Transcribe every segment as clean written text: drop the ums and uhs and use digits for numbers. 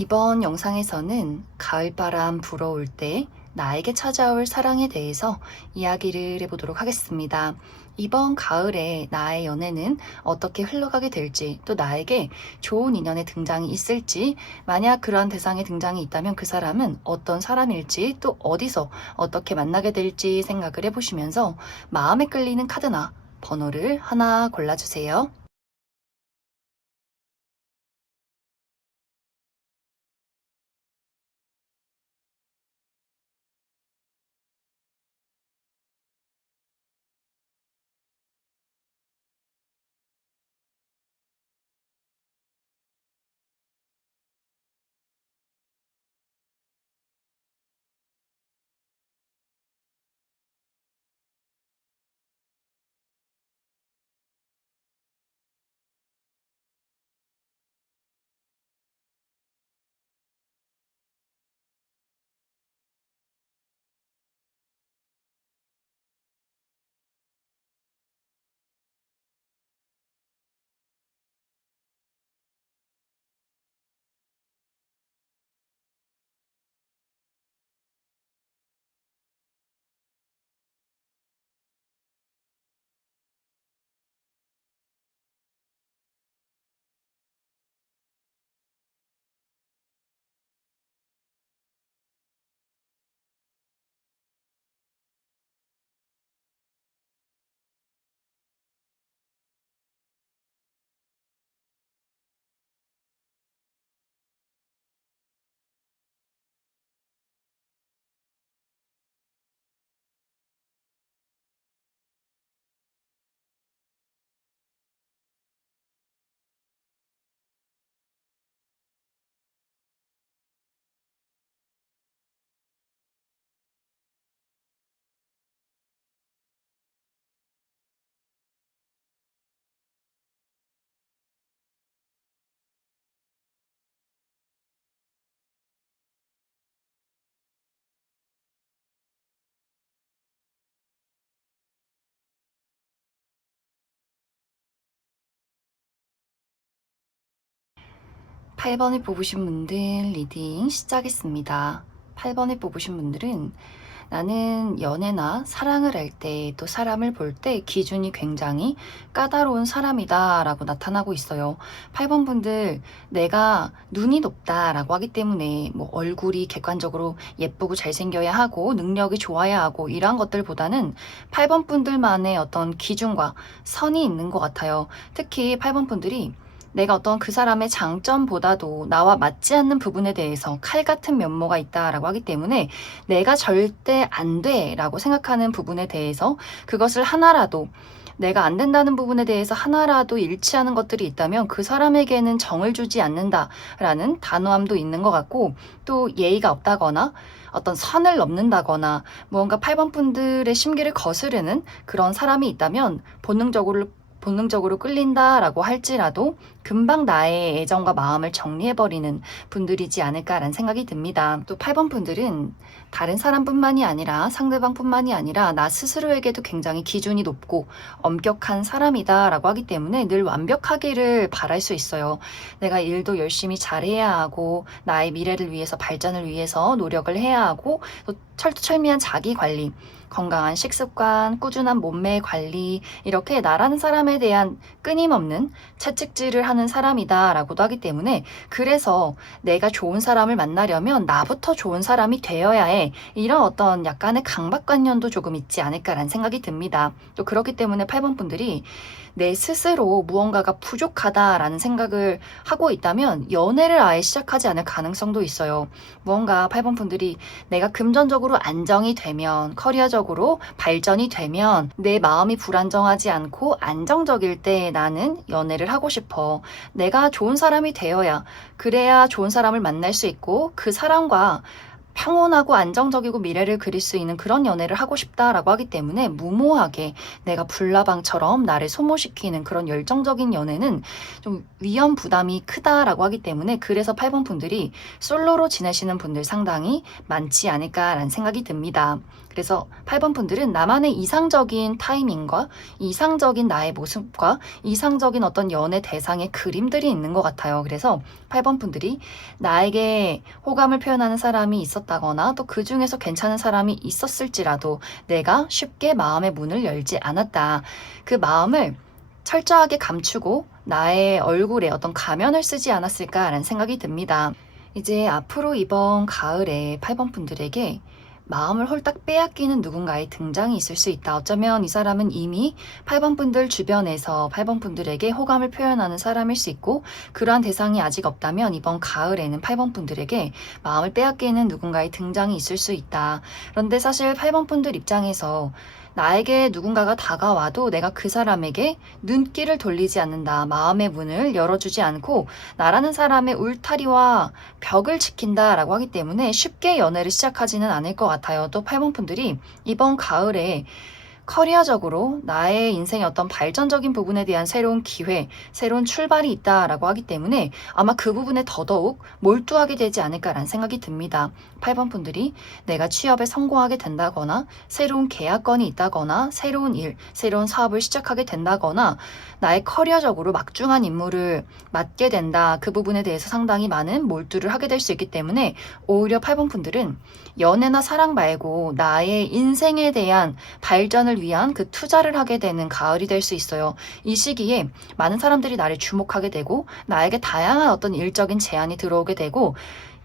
이번 영상에서는 가을바람 불어올 때 나에게 찾아올 사랑에 대해서 이야기를 해보도록 하겠습니다. 이번 가을에 나의 연애는 어떻게 흘러가게 될지, 또 나에게 좋은 인연의 등장이 있을지, 만약 그러한 대상의 등장이 있다면 그 사람은 어떤 사람일지, 또 어디서 어떻게 만나게 될지 생각을 해보시면서 마음에 끌리는 카드나 번호를 하나 골라주세요. 8번을 뽑으신 분들 리딩 시작했습니다. 8번을 뽑으신 분들은 나는 연애나 사랑을 할 때, 또 사람을 볼 때 기준이 굉장히 까다로운 사람이다 라고 나타나고 있어요. 8번 분들, 내가 눈이 높다 라고 하기 때문에 뭐 얼굴이 객관적으로 예쁘고 잘생겨야 하고 능력이 좋아야 하고 이러한 것들보다는 8번 분들만의 어떤 기준과 선이 있는 것 같아요. 특히 8번 분들이 내가 어떤 그 사람의 장점보다도 나와 맞지 않는 부분에 대해서 칼 같은 면모가 있다라고 하기 때문에 내가 절대 안 돼라고 생각하는 부분에 대해서 그것을 하나라도 내가 안 된다는 부분에 대해서 하나라도 일치하는 것들이 있다면 그 사람에게는 정을 주지 않는다라는 단호함도 있는 것 같고, 또 예의가 없다거나 어떤 선을 넘는다거나 무언가 8번 분들의 심기를 거스르는 그런 사람이 있다면 본능적으로 끌린다라고 할지라도 금방 나의 애정과 마음을 정리해버리는 분들이지 않을까라는 생각이 듭니다. 또 8번 분들은 다른 사람뿐만이 아니라 상대방뿐만이 아니라 나 스스로에게도 굉장히 기준이 높고 엄격한 사람이다라고 하기 때문에 늘 완벽하기를 바랄 수 있어요. 내가 일도 열심히 잘해야 하고 나의 미래를 위해서 발전을 위해서 노력을 해야 하고 또 철두철미한 자기 관리, 건강한 식습관, 꾸준한 몸매 관리, 이렇게 나라는 사람에 대한 끊임없는 채찍질을 하는 사람이다 라고도 하기 때문에, 그래서 내가 좋은 사람을 만나려면 나부터 좋은 사람이 되어야 해, 이런 어떤 약간의 강박관념도 조금 있지 않을까라는 생각이 듭니다. 또 그렇기 때문에 8번 분들이 내 스스로 무언가가 부족하다라는 생각을 하고 있다면 연애를 아예 시작하지 않을 가능성도 있어요. 무언가 8번 분들이 내가 금전적으로 안정이 되면, 커리어적으로 발전이 되면, 내 마음이 불안정하지 않고 안정적일 때 나는 연애를 하고 싶어. 내가 좋은 사람이 되어야, 그래야 좋은 사람을 만날 수 있고 그 사람과 평온하고 안정적이고 미래를 그릴 수 있는 그런 연애를 하고 싶다라고 하기 때문에 무모하게 내가 불나방처럼 나를 소모시키는 그런 열정적인 연애는 좀 위험 부담이 크다라고 하기 때문에 그래서 8번 분들이 솔로로 지내시는 분들 상당히 많지 않을까라는 생각이 듭니다. 그래서 8번 분들은 나만의 이상적인 타이밍과 이상적인 나의 모습과 이상적인 어떤 연애 대상의 그림들이 있는 것 같아요. 그래서 8번 분들이 나에게 호감을 표현하는 사람이 있었다거나 또 그 중에서 괜찮은 사람이 있었을지라도 내가 쉽게 마음의 문을 열지 않았다. 그 마음을 철저하게 감추고 나의 얼굴에 어떤 가면을 쓰지 않았을까라는 생각이 듭니다. 이제 앞으로 이번 가을에 8번 분들에게 마음을 홀딱 빼앗기는 누군가의 등장이 있을 수 있다. 어쩌면 이 사람은 이미 8번 분들 주변에서 8번 분들에게 호감을 표현하는 사람일 수 있고 그러한 대상이 아직 없다면 이번 가을에는 8번 분들에게 마음을 빼앗기는 누군가의 등장이 있을 수 있다. 그런데 사실 8번 분들 입장에서 나에게 누군가가 다가와도 내가 그 사람에게 눈길을 돌리지 않는다. 마음의 문을 열어주지 않고 나라는 사람의 울타리와 벽을 지킨다라고 하기 때문에 쉽게 연애를 시작하지는 않을 것 같아요. 또 8번 분들이 이번 가을에 커리어적으로 나의 인생의 어떤 발전적인 부분에 대한 새로운 기회, 새로운 출발이 있다라고 하기 때문에 아마 그 부분에 더더욱 몰두하게 되지 않을까라는 생각이 듭니다. 8번 분들이 내가 취업에 성공하게 된다거나 새로운 계약건이 있다거나 새로운 일, 새로운 사업을 시작하게 된다거나 나의 커리어적으로 막중한 임무를 맡게 된다. 그 부분에 대해서 상당히 많은 몰두를 하게 될 수 있기 때문에 오히려 8번 분들은 연애나 사랑 말고 나의 인생에 대한 발전을 위한 그 투자를 하게 되는 가을이 될 수 있어요. 이 시기에 많은 사람들이 나를 주목하게 되고 나에게 다양한 어떤 일적인 제안이 들어오게 되고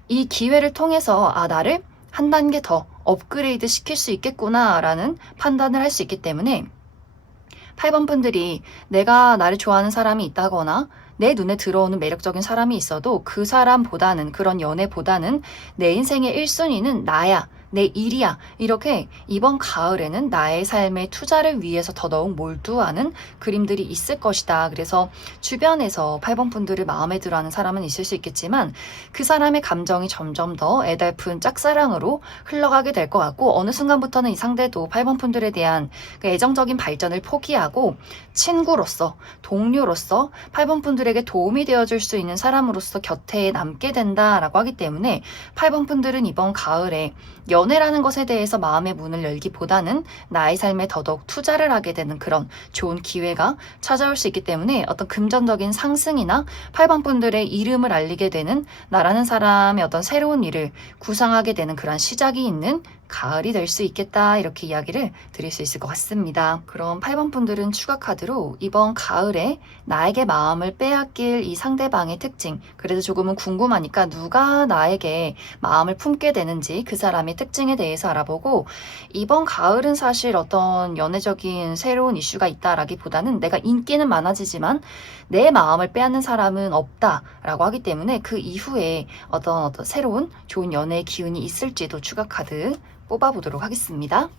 이 기회를 통해서 나를 한 단계 더 업그레이드 시킬 수 있겠구나라는 판단을 할 수 있기 때문에 8번 분들이 내가 나를 좋아하는 사람이 있다거나 내 눈에 들어오는 매력적인 사람이 있어도 그 사람보다는 그런 연애보다는 내 인생의 1순위는 나야. 내 일이야. 이렇게 이번 가을에는 나의 삶의 투자를 위해서 더더욱 몰두하는 그림들이 있을 것이다. 그래서 주변에서 8번 분들을 마음에 들어하는 사람은 있을 수 있겠지만 그 사람의 감정이 점점 더 애달픈 짝사랑으로 흘러가게 될 것 같고 어느 순간부터는 이 상대도 8번 분들에 대한 그 애정적인 발전을 포기하고 친구로서 동료로서 8번 분들에게 도움이 되어줄 수 있는 사람으로서 곁에 남게 된다라고 하기 때문에 8번 분들은 이번 가을에 연애라는 것에 대해서 마음의 문을 열기보다는 나의 삶에 더더욱 투자를 하게 되는 그런 좋은 기회가 찾아올 수 있기 때문에 어떤 금전적인 상승이나 8번 분들의 이름을 알리게 되는 나라는 사람의 어떤 새로운 일을 구상하게 되는 그런 시작이 있는 가을이 될 수 있겠다 이렇게 이야기를 드릴 수 있을 것 같습니다. 그럼 8번 분들은 추가 카드로 이번 가을에 나에게 마음을 빼앗길 이 상대방의 특징 그래도 조금은 궁금하니까 누가 나에게 마음을 품게 되는지 그 사람의 특징에 대해서 알아보고 이번 가을은 사실 어떤 연애적인 새로운 이슈가 있다라기보다는 내가 인기는 많아지지만 내 마음을 빼앗는 사람은 없다라고 하기 때문에 그 이후에 어떤 새로운 좋은 연애의 기운이 있을지도 추가 카드 뽑아보도록 하겠습니다.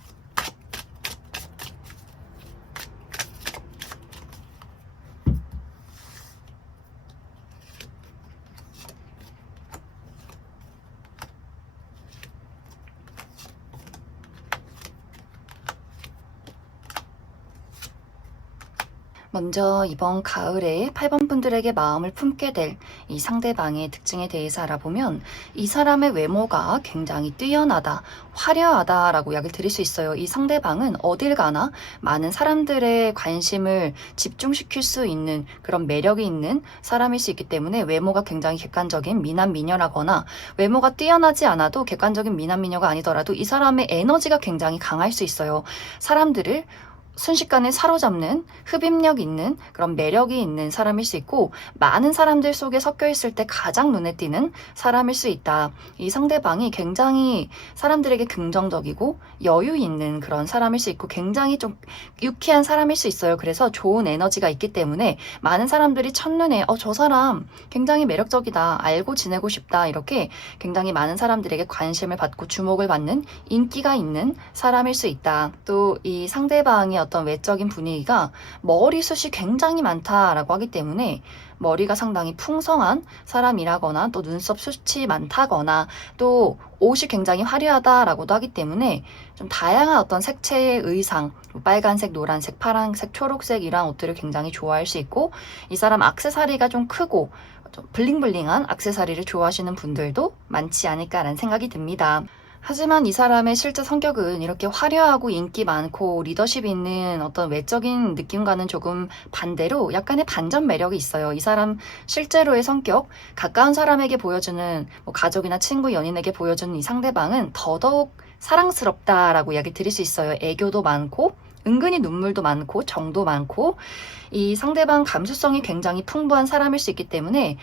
먼저 이번 가을에 8번 분들에게 마음을 품게 될 이 상대방의 특징에 대해서 알아보면 이 사람의 외모가 굉장히 뛰어나다, 화려하다라고 이야기를 드릴 수 있어요. 이 상대방은 어딜 가나 많은 사람들의 관심을 집중시킬 수 있는 그런 매력이 있는 사람일 수 있기 때문에 외모가 굉장히 객관적인 미남 미녀라거나 외모가 뛰어나지 않아도 객관적인 미남 미녀가 아니더라도 이 사람의 에너지가 굉장히 강할 수 있어요. 사람들을 순식간에 사로잡는 흡입력 있는 그런 매력이 있는 사람일 수 있고 많은 사람들 속에 섞여 있을 때 가장 눈에 띄는 사람일 수 있다. 이 상대방이 굉장히 사람들에게 긍정적이고 여유 있는 그런 사람일 수 있고 굉장히 좀 유쾌한 사람일 수 있어요. 그래서 좋은 에너지가 있기 때문에 많은 사람들이 첫눈에 저 사람 굉장히 매력적이다. 알고 지내고 싶다. 이렇게 굉장히 많은 사람들에게 관심을 받고 주목을 받는 인기가 있는 사람일 수 있다. 또 이 상대방이 어떤 외적인 분위기가 머리숱이 굉장히 많다라고 하기 때문에 머리가 상당히 풍성한 사람이라거나 또 눈썹 숱이 많다거나 또 옷이 굉장히 화려하다라고도 하기 때문에 좀 다양한 어떤 색채의 의상, 빨간색, 노란색, 파란색, 초록색 이런 옷들을 굉장히 좋아할 수 있고 이 사람 액세서리가 좀 크고 좀 블링블링한 액세서리를 좋아하시는 분들도 많지 않을까라는 생각이 듭니다. 하지만 이 사람의 실제 성격은 이렇게 화려하고 인기 많고 리더십 있는 어떤 외적인 느낌과는 조금 반대로 약간의 반전 매력이 있어요. 이 사람 실제로의 성격, 가까운 사람에게 보여주는 뭐 가족이나 친구, 연인에게 보여주는 이 상대방은 더더욱 사랑스럽다라고 이야기 드릴 수 있어요. 애교도 많고 은근히 눈물도 많고 정도 많고 이 상대방 감수성이 굉장히 풍부한 사람일 수 있기 때문에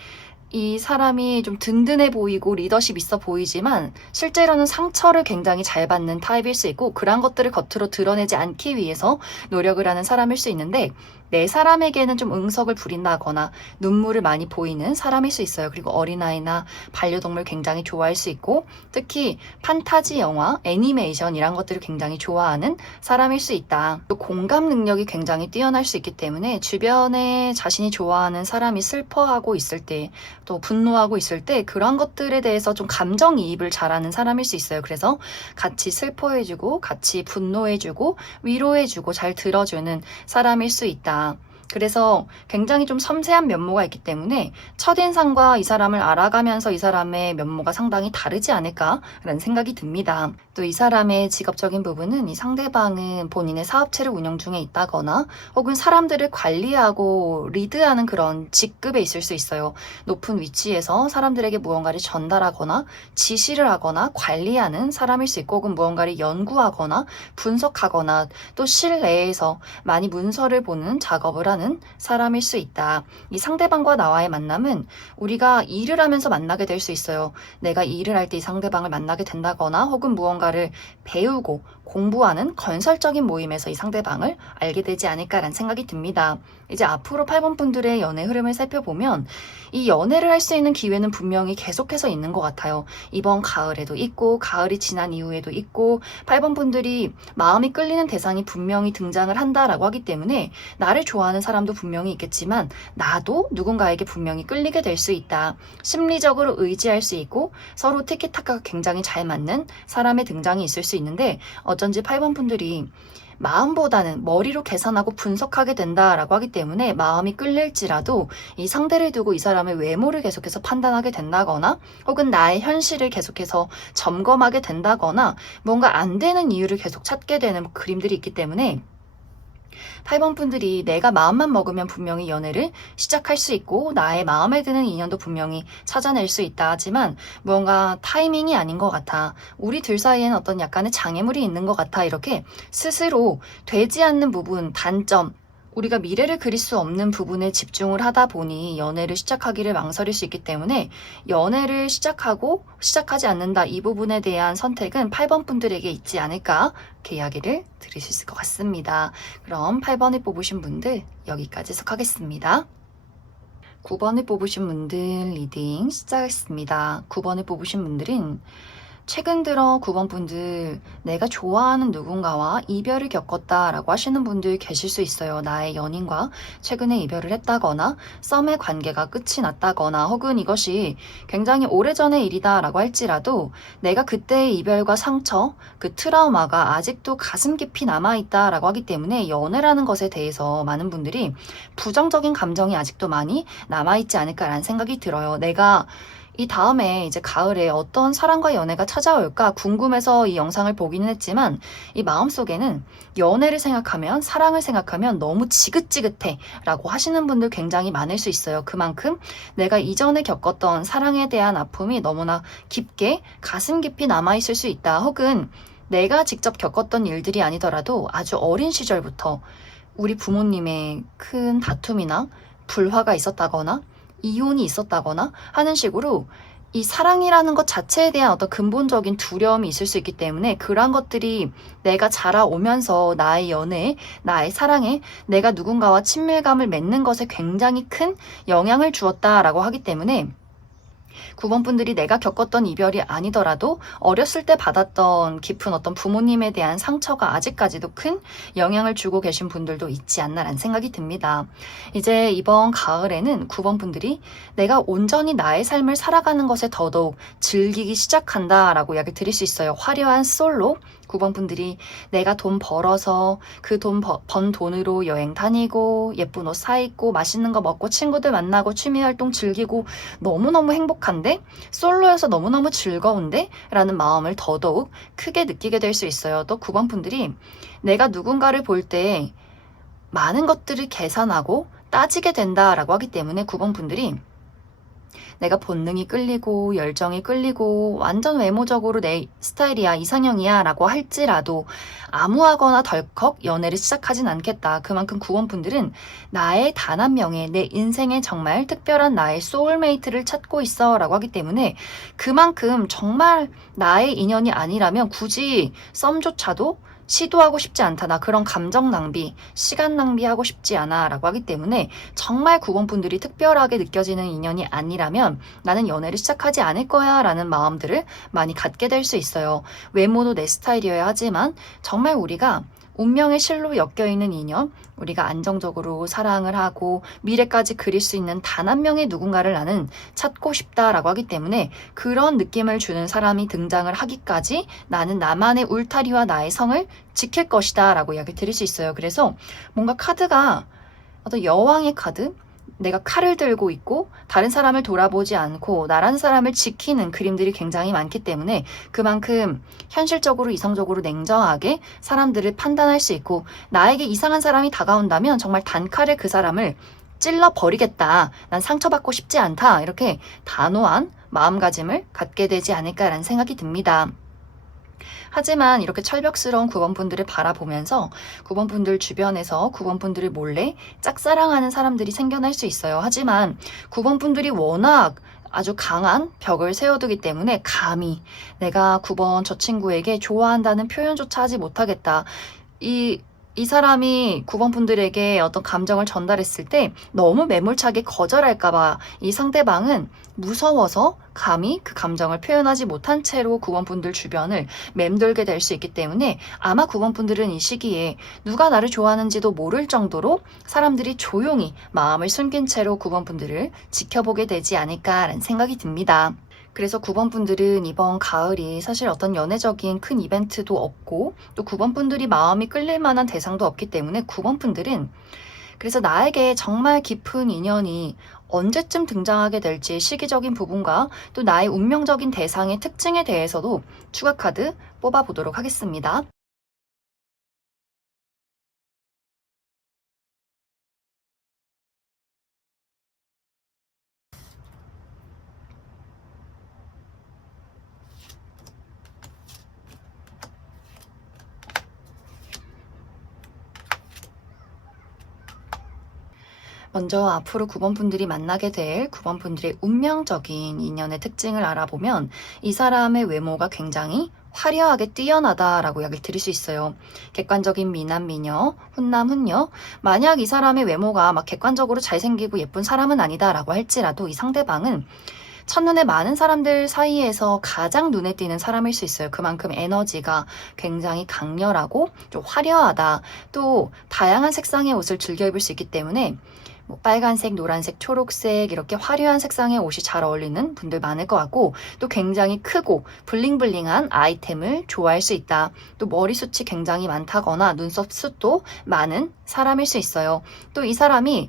이 사람이 좀 든든해 보이고 리더십 있어 보이지만 실제로는 상처를 굉장히 잘 받는 타입일 수 있고 그런 것들을 겉으로 드러내지 않기 위해서 노력을 하는 사람일 수 있는데 내 사람에게는 좀 응석을 부린다거나 눈물을 많이 보이는 사람일 수 있어요. 그리고 어린아이나 반려동물 굉장히 좋아할 수 있고 특히 판타지 영화, 애니메이션 이런 것들을 굉장히 좋아하는 사람일 수 있다. 또 공감 능력이 굉장히 뛰어날 수 있기 때문에 주변에 자신이 좋아하는 사람이 슬퍼하고 있을 때 또 분노하고 있을 때 그런 것들에 대해서 좀 감정이입을 잘하는 사람일 수 있어요. 그래서 같이 슬퍼해주고 같이 분노해주고 위로해주고 잘 들어주는 사람일 수 있다. 그래서 굉장히 좀 섬세한 면모가 있기 때문에 첫인상과 이 사람을 알아가면서 이 사람의 면모가 상당히 다르지 않을까라는 생각이 듭니다. 또 이 사람의 직업적인 부분은 이 상대방은 본인의 사업체를 운영 중에 있다거나 혹은 사람들을 관리하고 리드하는 그런 직급에 있을 수 있어요. 높은 위치에서 사람들에게 무언가를 전달하거나 지시를 하거나 관리하는 사람일 수 있고 혹은 무언가를 연구하거나 분석하거나 또 실내에서 많이 문서를 보는 작업을 하는 사람일 수 있다. 이 상대방과 나와의 만남은 우리가 일을 하면서 만나게 될 수 있어요. 내가 일을 할 때 이 상대방을 만나게 된다거나 혹은 무언가를 배우고 공부하는 건설적인 모임에서 이 상대방을 알게 되지 않을까라는 생각이 듭니다. 이제 앞으로 8번 분들의 연애 흐름을 살펴보면 이 연애를 할 수 있는 기회는 분명히 계속해서 있는 것 같아요. 이번 가을에도 있고 가을이 지난 이후에도 있고 8번 분들이 마음이 끌리는 대상이 분명히 등장을 한다라고 하기 때문에 나를 좋아하는 사람도 분명히 있겠지만 나도 누군가에게 분명히 끌리게 될 수 있다. 심리적으로 의지할 수 있고 서로 티키타카가 굉장히 잘 맞는 사람의 등장이 있을 수 있는데 어쩐지 8번 분들이 마음보다는 머리로 계산하고 분석하게 된다라고 하기 때문에 마음이 끌릴지라도 이 상대를 두고 이 사람의 외모를 계속해서 판단하게 된다거나 혹은 나의 현실을 계속해서 점검하게 된다거나 뭔가 안 되는 이유를 계속 찾게 되는 그림들이 있기 때문에 8번 분들이 내가 마음만 먹으면 분명히 연애를 시작할 수 있고 나의 마음에 드는 인연도 분명히 찾아낼 수 있다 하지만 무언가 타이밍이 아닌 것 같아. 우리 둘 사이에는 어떤 약간의 장애물이 있는 것 같아. 이렇게 스스로 되지 않는 부분, 단점, 우리가 미래를 그릴 수 없는 부분에 집중을 하다 보니 연애를 시작하기를 망설일 수 있기 때문에 연애를 시작하고 시작하지 않는다 이 부분에 대한 선택은 8번 분들에게 있지 않을까 이렇게 이야기를 드릴 수 있을 것 같습니다. 그럼 8번을 뽑으신 분들 여기까지 해석하겠습니다. 9번을 뽑으신 분들 리딩 시작하겠습니다. 9번을 뽑으신 분들은 최근 들어 9번 분들 내가 좋아하는 누군가와 이별을 겪었다라고 하시는 분들 계실 수 있어요. 나의 연인과 최근에 이별을 했다거나 썸의 관계가 끝이 났다거나 혹은 이것이 굉장히 오래전의 일이다라고 할지라도 내가 그때의 이별과 상처, 그 트라우마가 아직도 가슴 깊이 남아있다라고 하기 때문에 연애라는 것에 대해서 많은 분들이 부정적인 감정이 아직도 많이 남아있지 않을까라는 생각이 들어요. 내가 이 다음에 이제 가을에 어떤 사랑과 연애가 찾아올까 궁금해서 이 영상을 보기는 했지만 이 마음속에는 연애를 생각하면 사랑을 생각하면 너무 지긋지긋해 라고 하시는 분들 굉장히 많을 수 있어요. 그만큼 내가 이전에 겪었던 사랑에 대한 아픔이 너무나 깊게 가슴 깊이 남아있을 수 있다. 혹은 내가 직접 겪었던 일들이 아니더라도 아주 어린 시절부터 우리 부모님의 큰 다툼이나 불화가 있었다거나 이혼이 있었다거나 하는 식으로 이 사랑이라는 것 자체에 대한 어떤 근본적인 두려움이 있을 수 있기 때문에 그러한 것들이 내가 자라오면서 나의 연애에, 나의 사랑에 내가 누군가와 친밀감을 맺는 것에 굉장히 큰 영향을 주었다라고 하기 때문에 9번분들이 내가 겪었던 이별이 아니더라도 어렸을 때 받았던 깊은 어떤 부모님에 대한 상처가 아직까지도 큰 영향을 주고 계신 분들도 있지 않나라는 생각이 듭니다. 이제 이번 가을에는 9번분들이 내가 온전히 나의 삶을 살아가는 것에 더더욱 즐기기 시작한다라고 이야기 드릴 수 있어요. 화려한 솔로 9번분들이 내가 돈 벌어서 그 번 돈으로 여행 다니고 예쁜 옷 사 입고 맛있는 거 먹고 친구들 만나고 취미활동 즐기고 너무너무 행복한데 솔로여서 너무너무 즐거운데 라는 마음을 더더욱 크게 느끼게 될 수 있어요. 또 9번분들이 내가 누군가를 볼 때 많은 것들을 계산하고 따지게 된다라고 하기 때문에 9번분들이 내가 본능이 끌리고 열정이 끌리고 완전 외모적으로 내 스타일이야 이상형이야 라고 할지라도 아무하거나 덜컥 연애를 시작하진 않겠다. 그만큼 9번분들은 나의 단 한 명의 내 인생에 정말 특별한 나의 소울메이트를 찾고 있어 라고 하기 때문에 그만큼 정말 나의 인연이 아니라면 굳이 썸조차도 시도하고 싶지 않다. 나 그런 감정 낭비, 시간 낭비하고 싶지 않아 라고 하기 때문에 정말 9번분들이 특별하게 느껴지는 인연이 아니라면 나는 연애를 시작하지 않을 거야 라는 마음들을 많이 갖게 될 수 있어요. 외모도 내 스타일이어야 하지만 정말 우리가 운명의 실로 엮여있는 인연, 우리가 안정적으로 사랑을 하고 미래까지 그릴 수 있는 단 한 명의 누군가를 나는 찾고 싶다라고 하기 때문에 그런 느낌을 주는 사람이 등장을 하기까지 나는 나만의 울타리와 나의 성을 지킬 것이다 라고 이야기 드릴 수 있어요. 그래서 뭔가 카드가 어떤 여왕의 카드? 내가 칼을 들고 있고 다른 사람을 돌아보지 않고 나라는 사람을 지키는 그림들이 굉장히 많기 때문에 그만큼 현실적으로 이성적으로 냉정하게 사람들을 판단할 수 있고 나에게 이상한 사람이 다가온다면 정말 단칼에 그 사람을 찔러버리겠다. 난 상처받고 싶지 않다. 이렇게 단호한 마음가짐을 갖게 되지 않을까라는 생각이 듭니다. 하지만 이렇게 철벽스러운 9번분들을 바라보면서 9번분들 주변에서 9번분들을 몰래 짝사랑하는 사람들이 생겨날 수 있어요. 하지만 9번분들이 워낙 아주 강한 벽을 세워두기 때문에 감히 내가 9번 저 친구에게 좋아한다는 표현조차 하지 못하겠다. 이 사람이 9번분들에게 어떤 감정을 전달했을 때 너무 매몰차게 거절할까봐 이 상대방은 무서워서 감히 그 감정을 표현하지 못한 채로 9번분들 주변을 맴돌게 될 수 있기 때문에 아마 9번분들은 이 시기에 누가 나를 좋아하는지도 모를 정도로 사람들이 조용히 마음을 숨긴 채로 9번분들을 지켜보게 되지 않을까라는 생각이 듭니다. 그래서 9번분들은 이번 가을이 사실 어떤 연애적인 큰 이벤트도 없고 또 9번분들이 마음이 끌릴 만한 대상도 없기 때문에 9번분들은 그래서 나에게 정말 깊은 인연이 언제쯤 등장하게 될지 시기적인 부분과 또 나의 운명적인 대상의 특징에 대해서도 추가 카드 뽑아보도록 하겠습니다. 먼저 앞으로 9번분들이 만나게 될 9번분들의 운명적인 인연의 특징을 알아보면 이 사람의 외모가 굉장히 화려하게 뛰어나다라고 이야기를 드릴 수 있어요. 객관적인 미남, 미녀, 훈남, 훈녀. 만약 이 사람의 외모가 막 객관적으로 잘생기고 예쁜 사람은 아니다라고 할지라도 이 상대방은 첫눈에 많은 사람들 사이에서 가장 눈에 띄는 사람일 수 있어요. 그만큼 에너지가 굉장히 강렬하고 좀 화려하다. 또 다양한 색상의 옷을 즐겨 입을 수 있기 때문에 뭐 빨간색, 노란색, 초록색 이렇게 화려한 색상의 옷이 잘 어울리는 분들 많을 것 같고 또 굉장히 크고 블링블링한 아이템을 좋아할 수 있다. 또 머리숱이 굉장히 많다거나 눈썹 숱도 많은 사람일 수 있어요. 또 이 사람이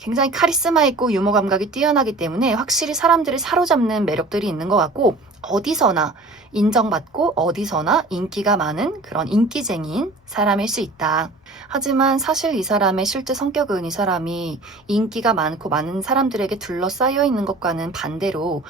굉장히 카리스마 있고 유머 감각이 뛰어나기 때문에 확실히 사람들을 사로잡는 매력들이 있는 것 같고 어디서나 인정받고 어디서나 인기가 많은 그런 인기쟁이인 사람일 수 있다. 하지만 사실 이 사람의 실제 성격은 이 사람이 인기가 많고 많은 사람들에게 둘러싸여 있는 것과는 반대로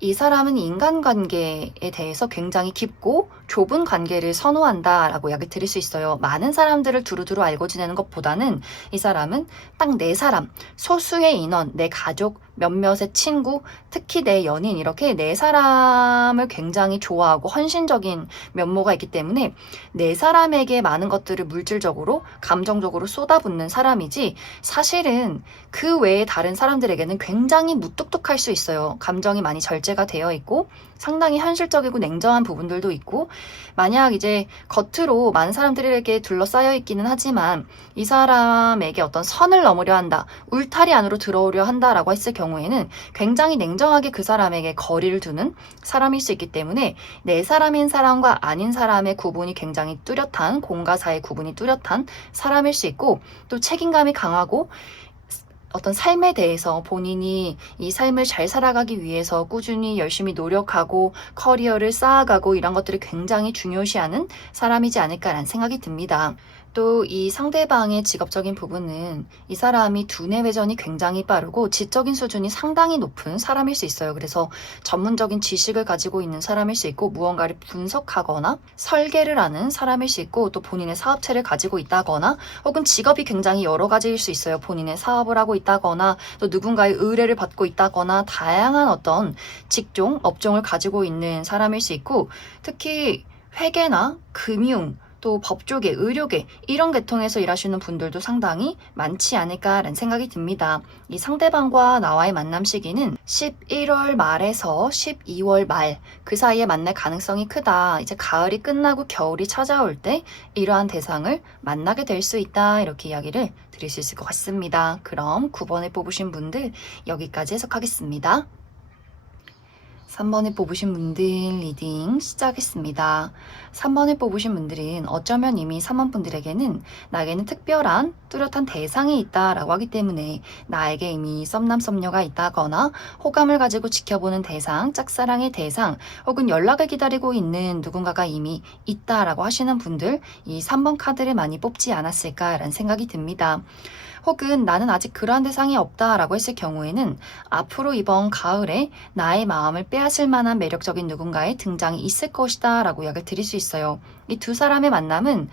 이 사람은 인간관계에 대해서 굉장히 깊고 좁은 관계를 선호한다라고 이야기 드릴 수 있어요. 많은 사람들을 두루두루 알고 지내는 것보다는 이 사람은 딱 내 사람, 소수의 인원, 내 가족, 몇몇의 친구, 특히 내 연인 이렇게 네 사람을 굉장히 좋아하고 헌신적인 면모가 있기 때문에 네 사람에게 많은 것들을 물질적으로, 감정적으로 쏟아붓는 사람이지 사실은 그 외에 다른 사람들에게는 굉장히 무뚝뚝할 수 있어요. 감정이 많이 절제가 되어 있고 상당히 현실적이고 냉정한 부분들도 있고 만약 이제 겉으로 많은 사람들에게 둘러싸여 있기는 하지만 이 사람에게 어떤 선을 넘으려 한다, 울타리 안으로 들어오려 한다라고 했을 경우에는 굉장히 냉정하게 그 사람에게 거리를 두는 사람일 수 있기 때문에 내 사람인 사람과 아닌 사람의 구분이 굉장히 뚜렷한, 공과 사의 구분이 뚜렷한 사람일 수 있고 또 책임감이 강하고 어떤 삶에 대해서 본인이 이 삶을 잘 살아가기 위해서 꾸준히 열심히 노력하고 커리어를 쌓아가고 이런 것들을 굉장히 중요시하는 사람이지 않을까라는 생각이 듭니다. 또 이 상대방의 직업적인 부분은 이 사람이 두뇌 회전이 굉장히 빠르고 지적인 수준이 상당히 높은 사람일 수 있어요. 그래서 전문적인 지식을 가지고 있는 사람일 수 있고 무언가를 분석하거나 설계를 하는 사람일 수 있고 또 본인의 사업체를 가지고 있다거나 혹은 직업이 굉장히 여러 가지일 수 있어요. 본인의 사업을 하고 있다거나 또 누군가의 의뢰를 받고 있다거나 다양한 어떤 직종, 업종을 가지고 있는 사람일 수 있고 특히 회계나 금융 또 법조계, 의료계 이런 계통에서 일하시는 분들도 상당히 많지 않을까라는 생각이 듭니다. 이 상대방과 나와의 만남 시기는 11월 말에서 12월 말 그 사이에 만날 가능성이 크다. 이제 가을이 끝나고 겨울이 찾아올 때 이러한 대상을 만나게 될 수 있다. 이렇게 이야기를 드릴 수 있을 것 같습니다. 그럼 9번을 뽑으신 분들 여기까지 해석하겠습니다. 3번을 뽑으신 분들 리딩 시작하겠습니다. 3번을 뽑으신 분들은 어쩌면 이미 3번 분들에게는 나에게는 특별한 뚜렷한 대상이 있다라고 하기 때문에 나에게 이미 썸남 썸녀가 있다거나 호감을 가지고 지켜보는 대상, 짝사랑의 대상 혹은 연락을 기다리고 있는 누군가가 이미 있다라고 하시는 분들 이 3번 카드를 많이 뽑지 않았을까라는 생각이 듭니다. 혹은 나는 아직 그러한 대상이 없다라고 했을 경우에는 앞으로 이번 가을에 나의 마음을 빼앗을 만한 매력적인 누군가의 등장이 있을 것이다 라고 이야기를 드릴 수 있어요. 이 두 사람의 만남은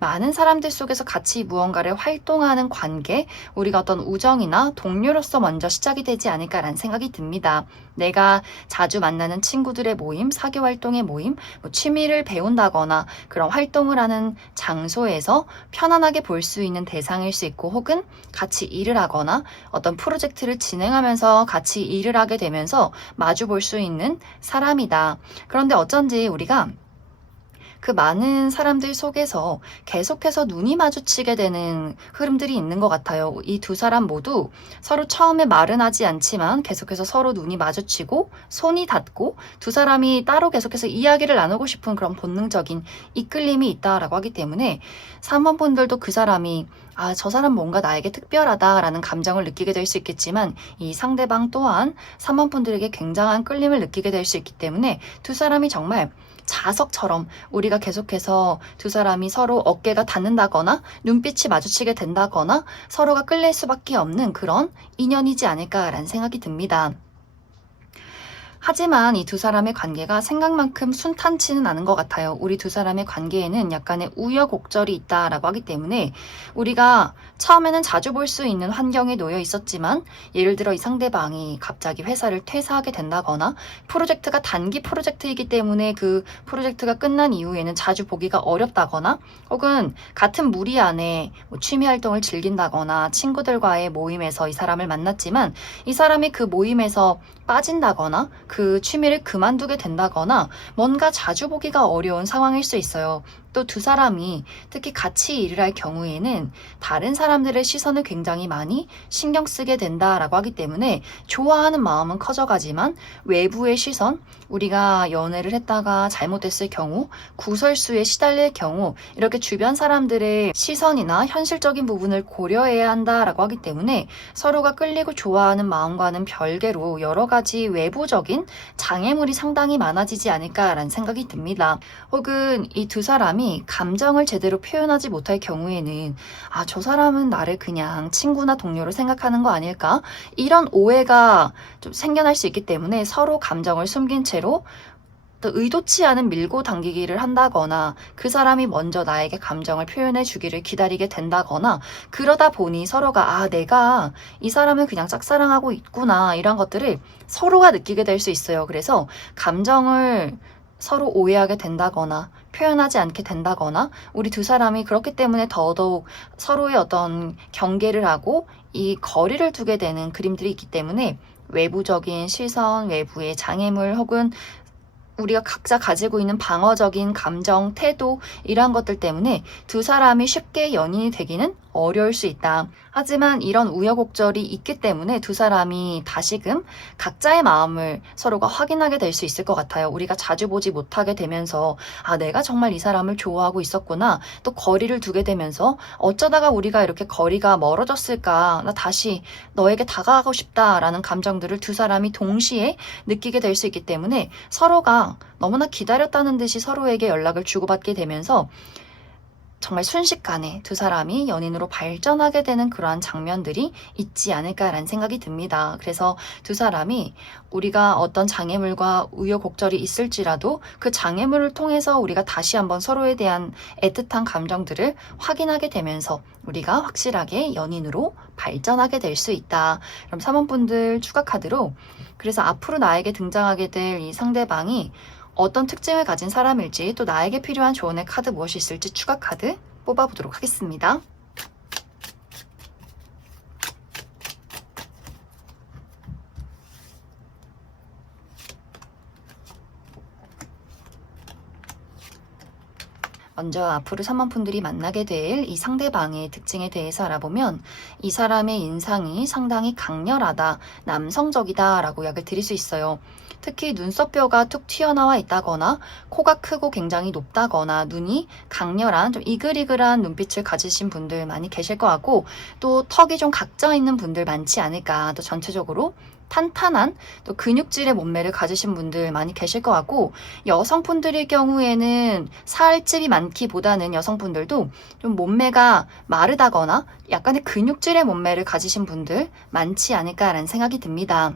많은 사람들 속에서 같이 무언가를 활동하는 관계, 우리가 어떤 우정이나 동료로서 먼저 시작이 되지 않을까라는 생각이 듭니다. 내가 자주 만나는 친구들의 모임, 사교 활동의 모임, 취미를 배운다거나 그런 활동을 하는 장소에서 편안하게 볼 수 있는 대상일 수 있고 혹은 같이 일을 하거나 어떤 프로젝트를 진행하면서 같이 일을 하게 되면서 마주 볼 수 있는 사람이다. 그런데 어쩐지 우리가 그 많은 사람들 속에서 계속해서 눈이 마주치게 되는 흐름들이 있는 것 같아요. 이 두 사람 모두 서로 처음에 말은 하지 않지만 계속해서 서로 눈이 마주치고 손이 닿고 두 사람이 따로 계속해서 이야기를 나누고 싶은 그런 본능적인 이끌림이 있다라고 하기 때문에 3번 분들도 그 사람이 저 사람 뭔가 나에게 특별하다라는 감정을 느끼게 될 수 있겠지만 이 상대방 또한 3번 분들에게 굉장한 끌림을 느끼게 될 수 있기 때문에 두 사람이 정말 자석처럼 우리가 계속해서 두 사람이 서로 어깨가 닿는다거나 눈빛이 마주치게 된다거나 서로가 끌릴 수밖에 없는 그런 인연이지 않을까라는 생각이 듭니다. 하지만 이 두 사람의 관계가 생각만큼 순탄치는 않은 것 같아요. 우리 두 사람의 관계에는 약간의 우여곡절이 있다라고 하기 때문에 우리가 처음에는 자주 볼 수 있는 환경에 놓여 있었지만 예를 들어 이 상대방이 갑자기 회사를 퇴사하게 된다거나 프로젝트가 단기 프로젝트이기 때문에 그 프로젝트가 끝난 이후에는 자주 보기가 어렵다거나 혹은 같은 무리 안에 취미 활동을 즐긴다거나 친구들과의 모임에서 이 사람을 만났지만 이 사람이 그 모임에서 빠진다거나 그 취미를 그만두게 된다거나 뭔가 자주 보기가 어려운 상황일 수 있어요. 또 두 사람이 특히 같이 일을 할 경우에는 다른 사람들의 시선을 굉장히 많이 신경 쓰게 된다라고 하기 때문에 좋아하는 마음은 커져가지만 외부의 시선, 우리가 연애를 했다가 잘못됐을 경우, 구설수에 시달릴 경우 이렇게 주변 사람들의 시선이나 현실적인 부분을 고려해야 한다라고 하기 때문에 서로가 끌리고 좋아하는 마음과는 별개로 여러 가지 외부적인 장애물이 상당히 많아지지 않을까라는 생각이 듭니다. 혹은 이 두 사람이 감정을 제대로 표현하지 못할 경우에는 저 사람은 나를 그냥 친구나 동료로 생각하는 거 아닐까? 이런 오해가 좀 생겨날 수 있기 때문에 서로 감정을 숨긴 채로 또 의도치 않은 밀고 당기기를 한다거나 그 사람이 먼저 나에게 감정을 표현해 주기를 기다리게 된다거나 그러다 보니 서로가 내가 이 사람을 그냥 짝사랑하고 있구나 이런 것들을 서로가 느끼게 될 수 있어요. 그래서 감정을 서로 오해하게 된다거나 표현하지 않게 된다거나 우리 두 사람이 그렇기 때문에 더더욱 서로의 어떤 경계를 하고 이 거리를 두게 되는 그림들이 있기 때문에 외부적인 시선, 외부의 장애물 혹은 우리가 각자 가지고 있는 방어적인 감정, 태도 이러한 것들 때문에 두 사람이 쉽게 연인이 되기는 어려울 수 있다. 하지만 이런 우여곡절이 있기 때문에 두 사람이 다시금 각자의 마음을 서로가 확인하게 될 수 있을 것 같아요. 우리가 자주 보지 못하게 되면서 내가 정말 이 사람을 좋아하고 있었구나. 또 거리를 두게 되면서 어쩌다가 우리가 이렇게 거리가 멀어졌을까. 나 다시 너에게 다가가고 싶다라는 감정들을 두 사람이 동시에 느끼게 될 수 있기 때문에 서로가 너무나 기다렸다는 듯이 서로에게 연락을 주고받게 되면서 정말 순식간에 두 사람이 연인으로 발전하게 되는 그러한 장면들이 있지 않을까라는 생각이 듭니다. 그래서 두 사람이 우리가 어떤 장애물과 우여곡절이 있을지라도 그 장애물을 통해서 우리가 다시 한번 서로에 대한 애틋한 감정들을 확인하게 되면서 우리가 확실하게 연인으로 발전하게 될 수 있다. 그럼 사모분들 추가 카드로 그래서 앞으로 나에게 등장하게 될 이 상대방이 어떤 특징을 가진 사람일지 또 나에게 필요한 조언의 카드 무엇이 있을지 추가 카드 뽑아보도록 하겠습니다. 먼저 앞으로 사모분들이 만나게 될 이 상대방의 특징에 대해서 알아보면 이 사람의 인상이 상당히 강렬하다, 남성적이다 라고 약을 드릴 수 있어요. 특히 눈썹뼈가 툭 튀어나와 있다거나 코가 크고 굉장히 높다거나 눈이 강렬한 좀 이글이글한 눈빛을 가지신 분들 많이 계실 것 같고 또 턱이 좀 각져 있는 분들 많지 않을까. 또 전체적으로 탄탄한 또 근육질의 몸매를 가지신 분들 많이 계실 것 같고 여성분들의 경우에는 살집이 많기보다는 여성분들도 좀 몸매가 마르다거나 약간의 근육질의 몸매를 가지신 분들 많지 않을까라는 생각이 듭니다.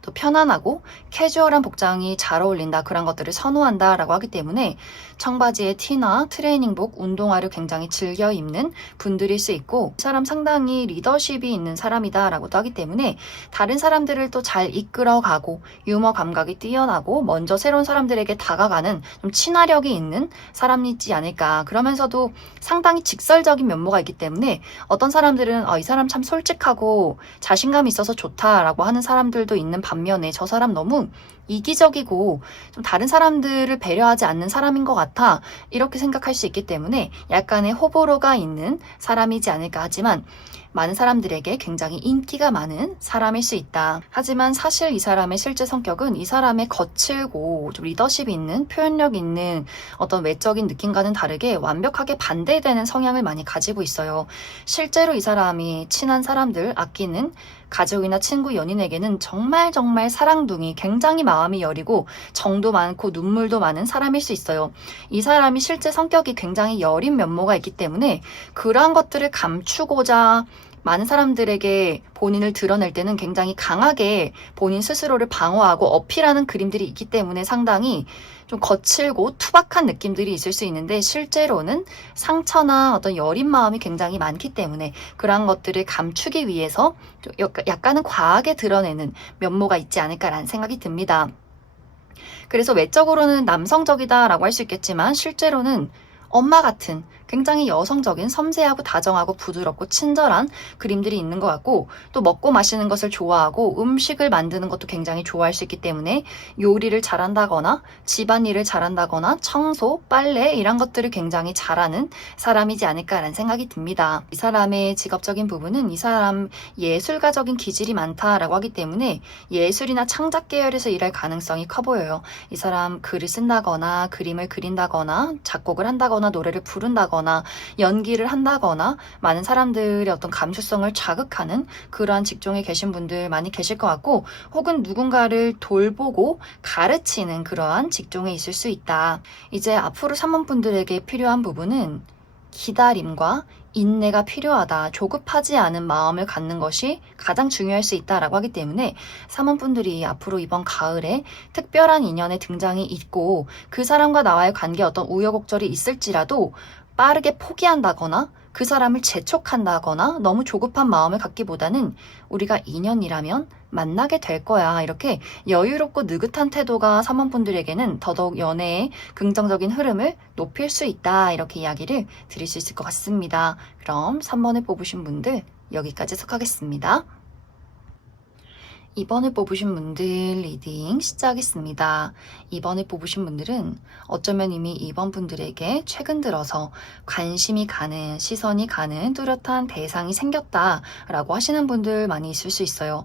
또 편안하고 캐주얼한 복장이 잘 어울린다 그런 것들을 선호한다 라고 하기 때문에 청바지에 티나 트레이닝복, 운동화를 굉장히 즐겨 입는 분들일 수 있고 이 사람 상당히 리더십이 있는 사람이다 라고도 하기 때문에 다른 사람들을 또 잘 이끌어가고 유머 감각이 뛰어나고 먼저 새로운 사람들에게 다가가는 좀 친화력이 있는 사람이지 않을까. 그러면서도 상당히 직설적인 면모가 있기 때문에 어떤 사람들은 이 사람 참 솔직하고 자신감이 있어서 좋다라고 하는 사람들도 있는 반면에 저 사람 너무 이기적이고 좀 다른 사람들을 배려하지 않는 사람인 것 같아 이렇게 생각할 수 있기 때문에 약간의 호불호가 있는 사람이지 않을까. 하지만 많은 사람들에게 굉장히 인기가 많은 사람일 수 있다. 하지만 사실 이 사람의 실제 성격은 이 사람의 거칠고 좀 리더십 있는 표현력 있는 어떤 외적인 느낌과는 다르게 완벽하게 반대되는 성향을 많이 가지고 있어요. 실제로 이 사람이 친한 사람들, 아끼는 가족이나 친구, 연인에게는 정말 사랑둥이, 굉장히 마음이 여리고 정도 많고 눈물도 많은 사람일 수 있어요. 이 사람이 실제 성격이 굉장히 여린 면모가 있기 때문에 그러한 것들을 감추고자 많은 사람들에게 본인을 드러낼 때는 굉장히 강하게 본인 스스로를 방어하고 어필하는 그림들이 있기 때문에 상당히 좀 거칠고 투박한 느낌들이 있을 수 있는데 실제로는 상처나 어떤 여린 마음이 굉장히 많기 때문에 그러한 것들을 감추기 위해서 좀 약간은 과하게 드러내는 면모가 있지 않을까라는 생각이 듭니다. 그래서 외적으로는 남성적이다라고 할 수 있겠지만 실제로는 엄마 같은 굉장히 여성적인 섬세하고 다정하고 부드럽고 친절한 그림들이 있는 것 같고 또 먹고 마시는 것을 좋아하고 음식을 만드는 것도 굉장히 좋아할 수 있기 때문에 요리를 잘한다거나 집안일을 잘한다거나 청소, 빨래 이런 것들을 굉장히 잘하는 사람이지 않을까라는 생각이 듭니다. 이 사람의 직업적인 부분은 이 사람 예술가적인 기질이 많다라고 하기 때문에 예술이나 창작 계열에서 일할 가능성이 커 보여요. 이 사람 글을 쓴다거나 그림을 그린다거나 작곡을 한다거나 노래를 부른다거나 연기를 한다거나 많은 사람들의 어떤 감수성을 자극하는 그러한 직종에 계신 분들 많이 계실 것 같고 혹은 누군가를 돌보고 가르치는 그러한 직종에 있을 수 있다. 이제 앞으로 사모분들에게 필요한 부분은 기다림과 인내가 필요하다. 조급하지 않은 마음을 갖는 것이 가장 중요할 수 있다라고 하기 때문에 사모분들이 앞으로 이번 가을에 특별한 인연의 등장이 있고 그 사람과 나와의 관계에 어떤 우여곡절이 있을지라도 빠르게 포기한다거나 그 사람을 재촉한다거나 너무 조급한 마음을 갖기보다는 우리가 인연이라면 만나게 될 거야. 이렇게 여유롭고 느긋한 태도가 사모분들에게는 더더욱 연애의 긍정적인 흐름을 높일 수 있다. 이렇게 이야기를 드릴 수 있을 것 같습니다. 그럼 3번을 뽑으신 분들 여기까지 해석하겠습니다. 2번을 뽑으신 분들 리딩 시작하겠습니다. 2번을 뽑으신 분들은 어쩌면 이미 2번 분들에게 최근 들어서 관심이 가는, 시선이 가는 뚜렷한 대상이 생겼다라고 하시는 분들 많이 있을 수 있어요.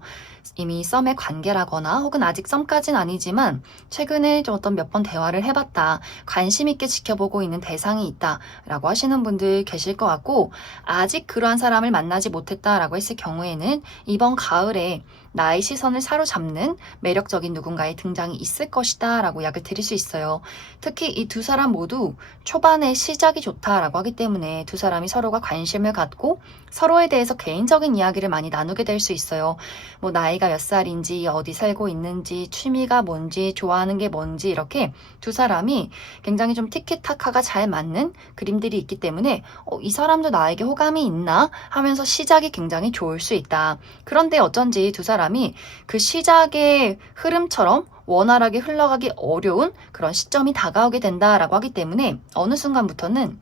이미 썸의 관계라거나 혹은 아직 썸까진 아니지만 최근에 좀 어떤 몇 번 대화를 해봤다, 관심 있게 지켜보고 있는 대상이 있다라고 하시는 분들 계실 것 같고, 아직 그러한 사람을 만나지 못했다라고 했을 경우에는 이번 가을에 나의 시선을 사로잡는 매력적인 누군가의 등장이 있을 것이다 라고 약을 드릴 수 있어요. 특히 이 두 사람 모두 초반에 시작이 좋다라고 하기 때문에 두 사람이 서로가 관심을 갖고 서로에 대해서 개인적인 이야기를 많이 나누게 될 수 있어요. 뭐 나이가 몇 살인지, 어디 살고 있는지, 취미가 뭔지, 좋아하는 게 뭔지, 이렇게 두 사람이 굉장히 좀 티키타카가 잘 맞는 그림들이 있기 때문에 이 사람도 나에게 호감이 있나 하면서 시작이 굉장히 좋을 수 있다. 그런데 어쩐지 두 사람이 그 시작의 흐름처럼 원활하게 흘러가기 어려운 그런 시점이 다가오게 된다라고 하기 때문에 어느 순간부터는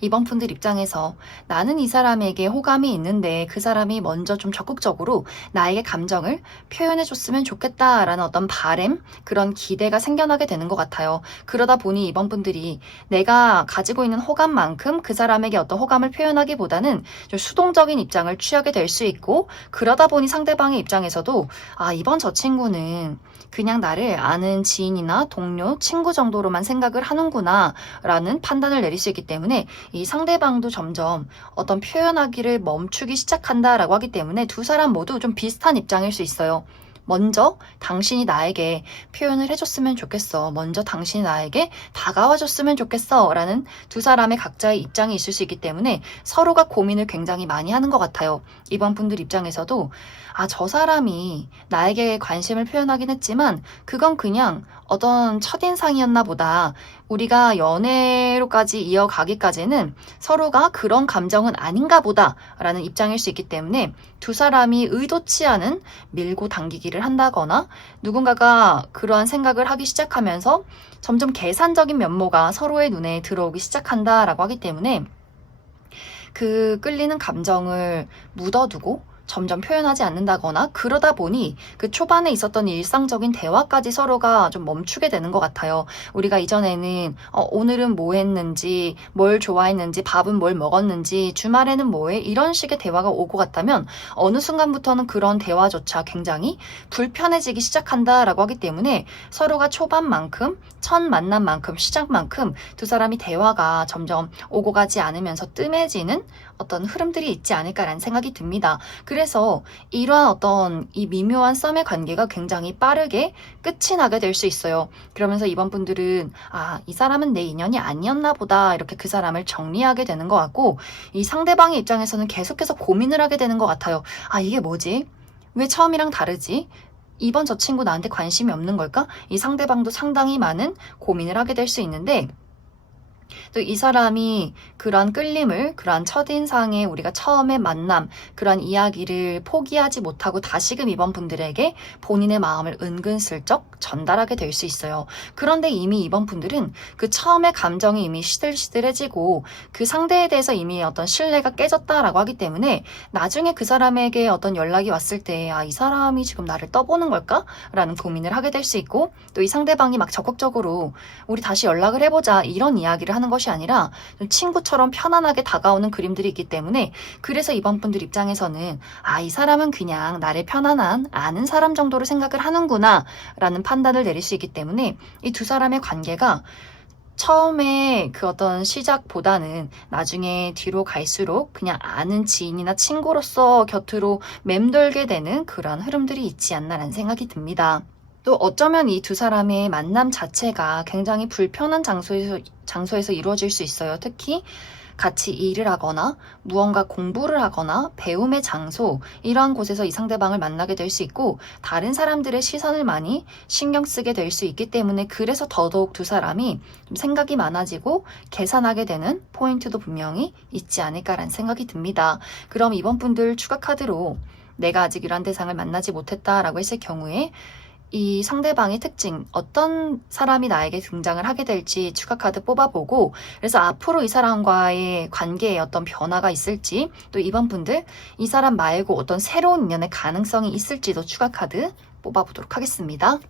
이번 분들 입장에서 나는 이 사람에게 호감이 있는데 그 사람이 먼저 좀 적극적으로 나에게 감정을 표현해줬으면 좋겠다라는 어떤 바램, 그런 기대가 생겨나게 되는 것 같아요. 그러다 보니 이번 분들이 내가 가지고 있는 호감만큼 그 사람에게 어떤 호감을 표현하기보다는 좀 수동적인 입장을 취하게 될 수 있고, 그러다 보니 상대방의 입장에서도 이번 저 친구는 그냥 나를 아는 지인이나 동료, 친구 정도로만 생각을 하는구나 라는 판단을 내릴 수 있기 때문에 이 상대방도 점점 어떤 표현하기를 멈추기 시작한다라고 하기 때문에 두 사람 모두 좀 비슷한 입장일 수 있어요. 먼저 당신이 나에게 표현을 해줬으면 좋겠어. 먼저 당신이 나에게 다가와줬으면 좋겠어. 라는 두 사람의 각자의 입장이 있을 수 있기 때문에 서로가 고민을 굉장히 많이 하는 것 같아요. 이번 분들 입장에서도 저 사람이 나에게 관심을 표현하긴 했지만 그건 그냥 어떤 첫인상이었나 보다. 우리가 연애로까지 이어가기까지는 서로가 그런 감정은 아닌가 보다 라는 입장일 수 있기 때문에 두 사람이 의도치 않은 밀고 당기기를 한다거나 누군가가 그러한 생각을 하기 시작하면서 점점 계산적인 면모가 서로의 눈에 들어오기 시작한다라고 하기 때문에 그 끌리는 감정을 묻어두고 점점 표현하지 않는다거나 그러다 보니 그 초반에 있었던 일상적인 대화까지 서로가 좀 멈추게 되는 것 같아요. 우리가 이전에는 오늘은 뭐 했는지, 뭘 좋아했는지, 밥은 뭘 먹었는지, 주말에는 뭐해? 이런 식의 대화가 오고 갔다면 어느 순간부터는 그런 대화조차 굉장히 불편해지기 시작한다라고 하기 때문에 서로가 초반만큼, 첫 만남만큼, 시작만큼 두 사람이 대화가 점점 오고 가지 않으면서 뜸해지는 어떤 흐름들이 있지 않을까라는 생각이 듭니다. 그래서 이러한 어떤 이 미묘한 썸의 관계가 굉장히 빠르게 끝이 나게 될 수 있어요. 그러면서 이번 분들은 이 사람은 내 인연이 아니었나 보다 이렇게 그 사람을 정리하게 되는 것 같고, 이 상대방의 입장에서는 계속해서 고민을 하게 되는 것 같아요. 이게 뭐지? 왜 처음이랑 다르지? 이번 저 친구 나한테 관심이 없는 걸까? 이 상대방도 상당히 많은 고민을 하게 될 수 있는데, 또 이 사람이 그러한 끌림을, 그러한 첫인상에 우리가 처음에 만남, 그러한 이야기를 포기하지 못하고 다시금 이번 분들에게 본인의 마음을 은근슬쩍 전달하게 될 수 있어요. 그런데 이미 이번 분들은 그 처음의 감정이 이미 시들시들해지고 그 상대에 대해서 이미 어떤 신뢰가 깨졌다라고 하기 때문에 나중에 그 사람에게 어떤 연락이 왔을 때 이 사람이 지금 나를 떠보는 걸까? 라는 고민을 하게 될 수 있고, 또 이 상대방이 막 적극적으로 우리 다시 연락을 해보자 이런 이야기를 하는 것이 아니라 좀 친구처럼 편안하게 다가오는 그림들이 있기 때문에, 그래서 이번 분들 입장에서는 이 사람은 그냥 나를 편안한 아는 사람 정도로 생각을 하는구나 라는 판단을 내릴 수 있기 때문에 이 두 사람의 관계가 처음에 그 어떤 시작보다는 나중에 뒤로 갈수록 그냥 아는 지인이나 친구로서 곁으로 맴돌게 되는 그런 흐름들이 있지 않나라는 생각이 듭니다. 또 어쩌면 이 두 사람의 만남 자체가 굉장히 불편한 장소에서 이루어질 수 있어요. 특히 같이 일을 하거나 무언가 공부를 하거나 배움의 장소, 이러한 곳에서 이 상대방을 만나게 될 수 있고, 다른 사람들의 시선을 많이 신경 쓰게 될 수 있기 때문에, 그래서 더더욱 두 사람이 좀 생각이 많아지고 계산하게 되는 포인트도 분명히 있지 않을까라는 생각이 듭니다. 그럼 이번 분들 추가 카드로 내가 아직 이러한 대상을 만나지 못했다라고 했을 경우에 이 상대방의 특징, 어떤 사람이 나에게 등장을 하게 될지 추가 카드 뽑아보고, 그래서 앞으로 이 사람과의 관계에 어떤 변화가 있을지, 또 이번 분들 이 사람 말고 어떤 새로운 인연의 가능성이 있을지도 추가 카드 뽑아보도록 하겠습니다.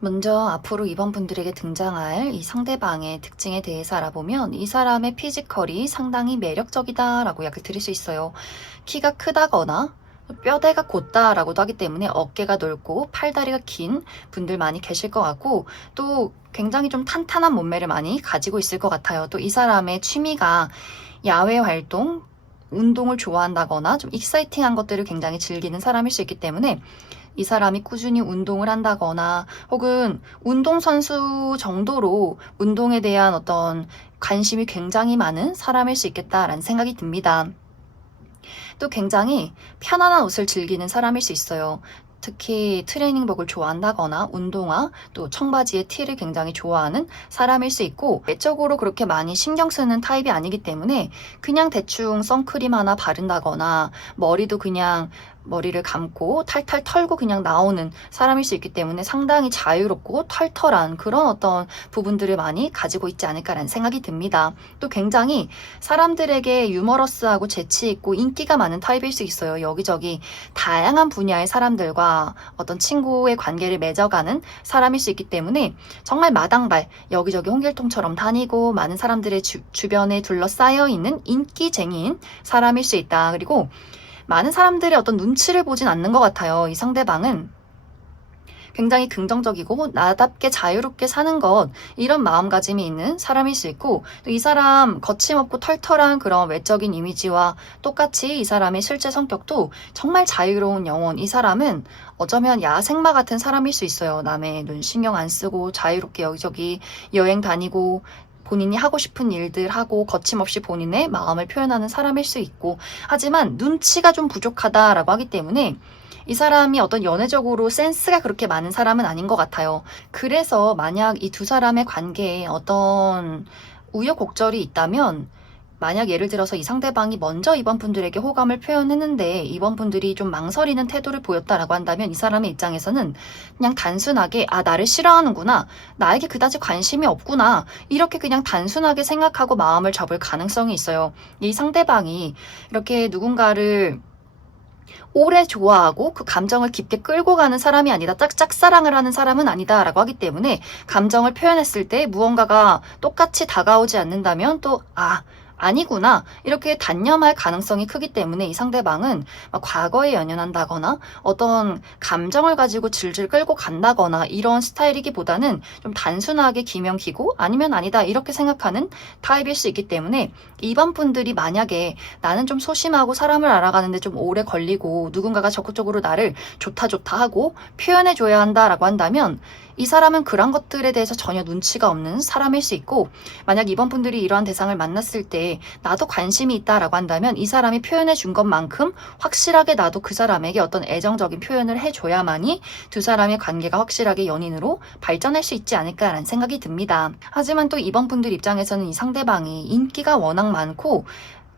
먼저 앞으로 이번 분들에게 등장할 이 상대방의 특징에 대해서 알아보면, 이 사람의 피지컬이 상당히 매력적이다라고 이야기를 드릴 수 있어요. 키가 크다거나 뼈대가 곧다라고도 하기 때문에 어깨가 넓고 팔다리가 긴 분들 많이 계실 것 같고, 또 굉장히 좀 탄탄한 몸매를 많이 가지고 있을 것 같아요. 또 이 사람의 취미가 야외 활동, 운동을 좋아한다거나 좀 익사이팅한 것들을 굉장히 즐기는 사람일 수 있기 때문에, 이 사람이 꾸준히 운동을 한다거나 혹은 운동선수 정도로 운동에 대한 어떤 관심이 굉장히 많은 사람일 수 있겠다라는 생각이 듭니다. 또 굉장히 편안한 옷을 즐기는 사람일 수 있어요. 특히 트레이닝복을 좋아한다거나 운동화, 또 청바지의 티를 굉장히 좋아하는 사람일 수 있고, 외적으로 그렇게 많이 신경 쓰는 타입이 아니기 때문에 그냥 대충 선크림 하나 바른다거나 머리도 그냥 머리를 감고 탈탈 털고 그냥 나오는 사람일 수 있기 때문에 상당히 자유롭고 털털한 그런 어떤 부분들을 많이 가지고 있지 않을까라는 생각이 듭니다. 또 굉장히 사람들에게 유머러스하고 재치 있고 인기가 많은 타입일 수 있어요. 여기저기 다양한 분야의 사람들과 어떤 친구의 관계를 맺어가는 사람일 수 있기 때문에 정말 마당발 여기저기 홍길동처럼 다니고 많은 사람들의 주변에 둘러싸여 있는 인기쟁이인 사람일 수 있다. 그리고 많은 사람들의 어떤 눈치를 보진 않는 것 같아요. 이 상대방은 굉장히 긍정적이고 나답게 자유롭게 사는 것, 이런 마음가짐이 있는 사람일 수 있고, 또 이 사람 거침없고 털털한 그런 외적인 이미지와 똑같이 이 사람의 실제 성격도 정말 자유로운 영혼, 이 사람은 어쩌면 야생마 같은 사람일 수 있어요. 남의 눈 신경 안 쓰고 자유롭게 여기저기 여행 다니고 본인이 하고 싶은 일들 하고 거침없이 본인의 마음을 표현하는 사람일 수 있고, 하지만 눈치가 좀 부족하다라고 하기 때문에 이 사람이 어떤 연애적으로 센스가 그렇게 많은 사람은 아닌 것 같아요. 그래서 만약 이 두 사람의 관계에 어떤 우여곡절이 있다면, 만약 예를 들어서 이 상대방이 먼저 이번 분들에게 호감을 표현했는데 이번 분들이 좀 망설이는 태도를 보였다라고 한다면, 이 사람의 입장에서는 그냥 단순하게 나를 싫어하는구나, 나에게 그다지 관심이 없구나, 이렇게 그냥 단순하게 생각하고 마음을 접을 가능성이 있어요. 이 상대방이 이렇게 누군가를 오래 좋아하고 그 감정을 깊게 끌고 가는 사람이 아니다, 짝짝사랑을 하는 사람은 아니다라고 하기 때문에, 감정을 표현했을 때 무언가가 똑같이 다가오지 않는다면 또 아니구나, 이렇게 단념할 가능성이 크기 때문에 이 상대방은 과거에 연연한다거나 어떤 감정을 가지고 질질 끌고 간다거나 이런 스타일이기보다는 좀 단순하게 기명기고 아니면 아니다 이렇게 생각하는 타입일 수 있기 때문에, 이번 분들이 만약에 나는 좀 소심하고 사람을 알아가는데 좀 오래 걸리고 누군가가 적극적으로 나를 좋다 하고 표현해줘야 한다라고 한다면, 이 사람은 그런 것들에 대해서 전혀 눈치가 없는 사람일 수 있고, 만약 이번 분들이 이러한 대상을 만났을 때 나도 관심이 있다라고 한다면 이 사람이 표현해 준 것만큼 확실하게 나도 그 사람에게 어떤 애정적인 표현을 해줘야만이 두 사람의 관계가 확실하게 연인으로 발전할 수 있지 않을까라는 생각이 듭니다. 하지만 또 이번 분들 입장에서는 이 상대방이 인기가 워낙 많고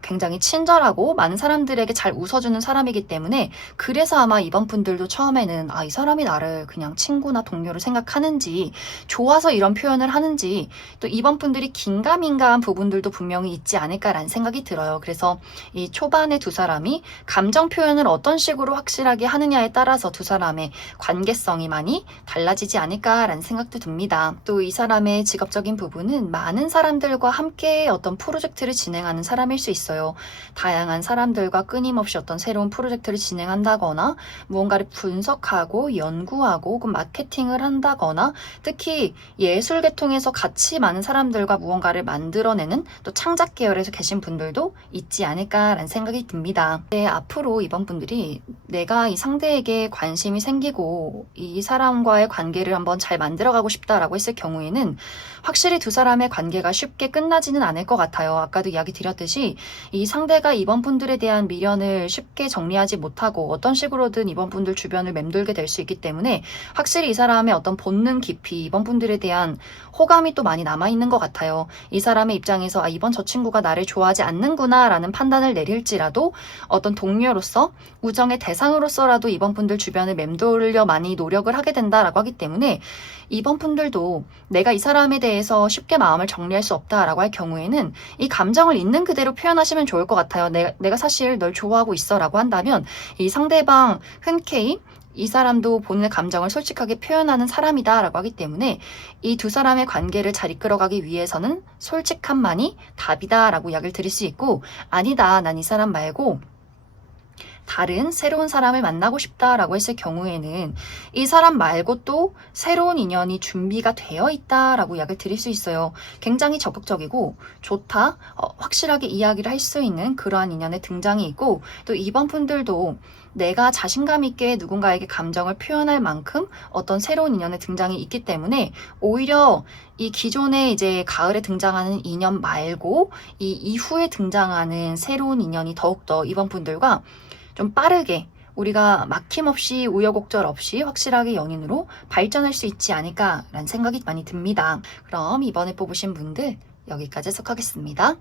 굉장히 친절하고 많은 사람들에게 잘 웃어주는 사람이기 때문에 그래서 아마 이번 분들도 처음에는 이 사람이 나를 그냥 친구나 동료로 생각하는지 좋아서 이런 표현을 하는지 또 이번 분들이 긴가민가한 부분들도 분명히 있지 않을까라는 생각이 들어요. 그래서 이 초반에 두 사람이 감정 표현을 어떤 식으로 확실하게 하느냐에 따라서 두 사람의 관계성이 많이 달라지지 않을까라는 생각도 듭니다. 또 이 사람의 직업적인 부분은 많은 사람들과 함께 어떤 프로젝트를 진행하는 사람일 수 있어요. 다양한 사람들과 끊임없이 어떤 새로운 프로젝트를 진행한다거나 무언가를 분석하고 연구하고 혹은 마케팅을 한다거나 특히 예술 계통에서 같이 많은 사람들과 무언가를 만들어내는 또 창작 계열에서 계신 분들도 있지 않을까라는 생각이 듭니다. 네, 앞으로 이번 분들이 내가 이 상대에게 관심이 생기고 이 사람과의 관계를 한번 잘 만들어가고 싶다라고 했을 경우에는 확실히 두 사람의 관계가 쉽게 끝나지는 않을 것 같아요. 아까도 이야기 드렸듯이 이 상대가 이번 분들에 대한 미련을 쉽게 정리하지 못하고 어떤 식으로든 이번 분들 주변을 맴돌게 될 수 있기 때문에 확실히 이 사람의 어떤 본능 깊이 이번 분들에 대한 호감이 또 많이 남아있는 것 같아요. 이 사람의 입장에서 이번 저 친구가 나를 좋아하지 않는구나 라는 판단을 내릴지라도 어떤 동료로서 우정의 대상으로서라도 이번 분들 주변을 맴돌려 많이 노력을 하게 된다라고 하기 때문에 이번 분들도 내가 이 사람에 대해서 쉽게 마음을 정리할 수 없다라고 할 경우에는 이 감정을 있는 그대로 표현하시면 좋을 것 같아요. 내가 사실 널 좋아하고 있어 라고 한다면 이 상대방 흔쾌히 이 사람도 본인의 감정을 솔직하게 표현하는 사람이다 라고 하기 때문에 이 두 사람의 관계를 잘 이끌어가기 위해서는 솔직함만이 답이다 라고 이야기를 드릴 수 있고 아니다 난 이 사람 말고 다른 새로운 사람을 만나고 싶다라고 했을 경우에는 이 사람 말고 또 새로운 인연이 준비가 되어 있다라고 이야기를 드릴 수 있어요. 굉장히 적극적이고 좋다, 확실하게 이야기를 할 수 있는 그러한 인연의 등장이 있고 또 이번 분들도 내가 자신감 있게 누군가에게 감정을 표현할 만큼 어떤 새로운 인연의 등장이 있기 때문에 오히려 이 기존에 이제 가을에 등장하는 인연 말고 이 이후에 등장하는 새로운 인연이 더욱더 이번 분들과 좀 빠르게 우리가 막힘없이 우여곡절 없이 확실하게 연인으로 발전할 수 있지 않을까라는 생각이 많이 듭니다. 그럼 이번에 뽑으신 분들 여기까지 해석하겠습니다.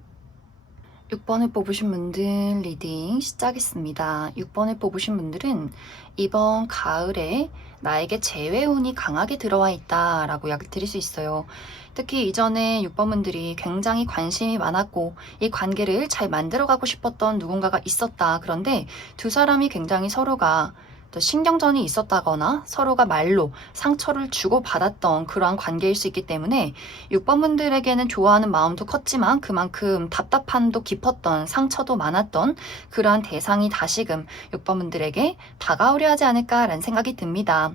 6번을 뽑으신 분들 리딩 시작했습니다. 6번을 뽑으신 분들은 이번 가을에 나에게 재회운이 강하게 들어와 있다라고 이야기 드릴 수 있어요. 특히 이전에 6번 분들이 굉장히 관심이 많았고 이 관계를 잘 만들어가고 싶었던 누군가가 있었다. 그런데 두 사람이 굉장히 서로가 또 신경전이 있었다거나 서로가 말로 상처를 주고받았던 그러한 관계일 수 있기 때문에 6번 분들에게는 좋아하는 마음도 컸지만 그만큼 답답함도 깊었던 상처도 많았던 그러한 대상이 다시금 6번 분들에게 다가오려 하지 않을까라는 생각이 듭니다.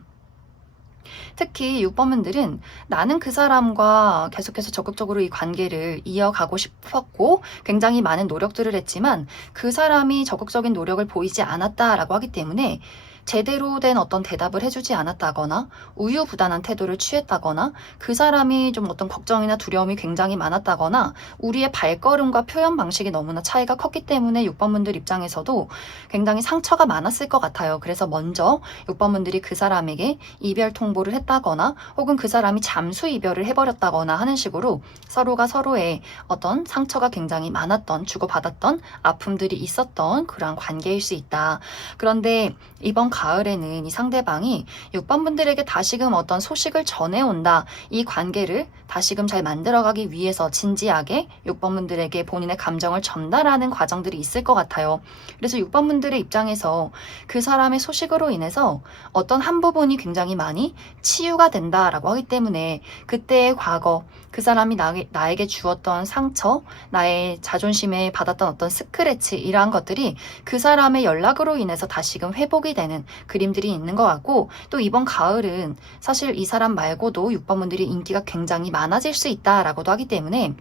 특히 6번 분들은 나는 그 사람과 계속해서 적극적으로 이 관계를 이어가고 싶었고 굉장히 많은 노력들을 했지만 그 사람이 적극적인 노력을 보이지 않았다라고 하기 때문에 제대로 된 어떤 대답을 해주지 않았다거나 우유부단한 태도를 취했다거나 그 사람이 좀 어떤 걱정이나 두려움이 굉장히 많았다거나 우리의 발걸음과 표현 방식이 너무나 차이가 컸기 때문에 6번 분들 입장에서도 굉장히 상처가 많았을 것 같아요. 그래서 먼저 6번 분들이 그 사람에게 이별 통보를 했다거나 혹은 그 사람이 잠수 이별을 해버렸다거나 하는 식으로 서로가 서로의 어떤 상처가 굉장히 많았던 주고받았던 아픔들이 있었던 그러한 관계일 수 있다. 그런데 이번 가을에는 이 상대방이 6번 분들에게 다시금 어떤 소식을 전해온다. 이 관계를 다시금 잘 만들어가기 위해서 진지하게 6번 분들에게 본인의 감정을 전달하는 과정들이 있을 것 같아요. 그래서 6번 분들의 입장에서 그 사람의 소식으로 인해서 어떤 한 부분이 굉장히 많이 치유가 된다라고 하기 때문에 그때의 과거, 그 사람이 나에게 주었던 상처, 나의 자존심에 받았던 어떤 스크래치 이러한 것들이 그 사람의 연락으로 인해서 다시금 회복이 되는 그림들이 있는 것 같고 또 이번 가을은 사실 이 사람 말고도 6번 분들이 인기가 굉장히 많아질 수 있다라고도 하기 때문에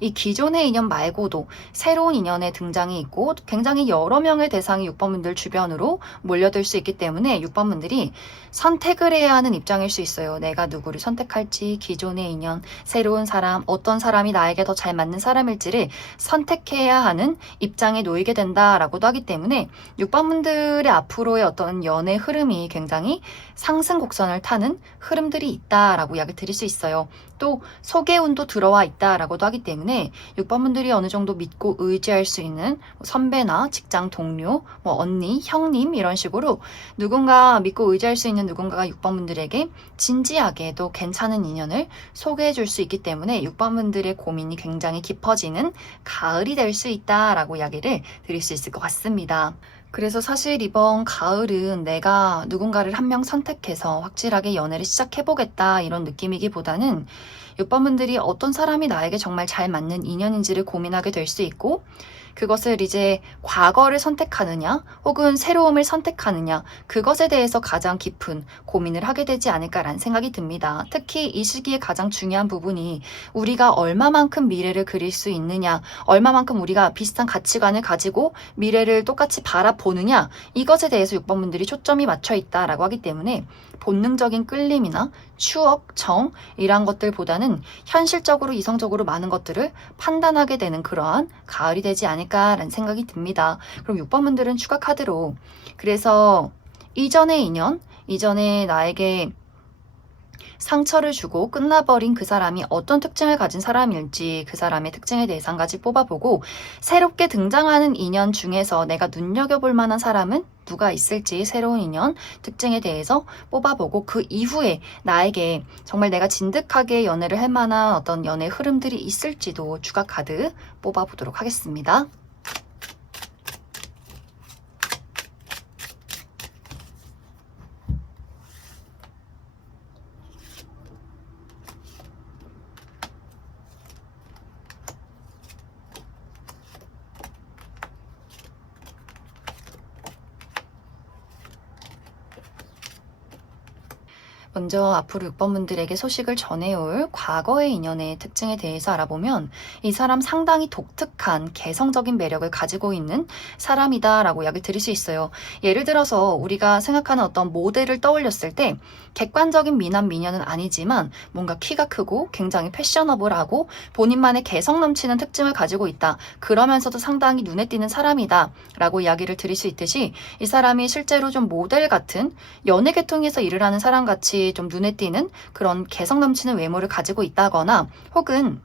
이 기존의 인연 말고도 새로운 인연의 등장이 있고 굉장히 여러 명의 대상이 6번 분들 주변으로 몰려들 수 있기 때문에 6번 분들이 선택을 해야 하는 입장일 수 있어요. 내가 누구를 선택할지, 기존의 인연, 새로운 사람, 어떤 사람이 나에게 더 잘 맞는 사람일지를 선택해야 하는 입장에 놓이게 된다라고도 하기 때문에 6번 분들의 앞으로의 어떤 연애 흐름이 굉장히 상승 곡선을 타는 흐름들이 있다라고 이야기 드릴 수 있어요. 또 또 소개운도 들어와 있다라고도 하기 때문에 6번분들이 어느 정도 믿고 의지할 수 있는 선배나 직장 동료, 언니, 형님 이런 식으로 누군가 믿고 의지할 수 있는 누군가가 6번분들에게 진지하게 또 괜찮은 인연을 소개해 줄 수 있기 때문에 6번분들의 고민이 굉장히 깊어지는 가을이 될 수 있다라고 이야기를 드릴 수 있을 것 같습니다. 그래서 사실 이번 가을은 내가 누군가를 한 명 선택해서 확실하게 연애를 시작해보겠다 이런 느낌이기보다는 6번분들이 어떤 사람이 나에게 정말 잘 맞는 인연인지를 고민하게 될 수 있고 그것을 이제 과거를 선택하느냐 혹은 새로움을 선택하느냐 그것에 대해서 가장 깊은 고민을 하게 되지 않을까라는 생각이 듭니다. 특히 이 시기에 가장 중요한 부분이 우리가 얼마만큼 미래를 그릴 수 있느냐 얼마만큼 우리가 비슷한 가치관을 가지고 미래를 똑같이 바라보느냐 이것에 대해서 6번분들이 초점이 맞춰 있다라고 하기 때문에 본능적인 끌림이나 추억, 정 이런 것들보다는 현실적으로 이성적으로 많은 것들을 판단하게 되는 그러한 가을이 되지 않을까라는 생각이 듭니다. 그럼 6번분들은 추가 카드로 그래서 이전의 인연, 이전에 나에게 상처를 주고 끝나버린 그 사람이 어떤 특징을 가진 사람일지 그 사람의 특징에 대해서 한 가지 뽑아보고 새롭게 등장하는 인연 중에서 내가 눈여겨볼 만한 사람은 누가 있을지 새로운 인연 특징에 대해서 뽑아보고 그 이후에 나에게 정말 내가 진득하게 연애를 할 만한 어떤 연애 흐름들이 있을지도 추가 카드 뽑아보도록 하겠습니다. 먼저 앞으로 6번분들에게 소식을 전해올 과거의 인연의 특징에 대해서 알아보면 이 사람 상당히 독특한 개성적인 매력을 가지고 있는 사람이다 라고 이야기를 드릴 수 있어요. 예를 들어서 우리가 생각하는 어떤 모델을 떠올렸을 때 객관적인 미남 미녀는 아니지만 뭔가 키가 크고 굉장히 패셔너블하고 본인만의 개성 넘치는 특징을 가지고 있다. 그러면서도 상당히 눈에 띄는 사람이다 라고 이야기를 드릴 수 있듯이 이 사람이 실제로 좀 모델 같은 연예 계통에서 일을 하는 사람같이 좀 눈에 띄는 그런 개성 넘치는 외모를 가지고 있다거나 혹은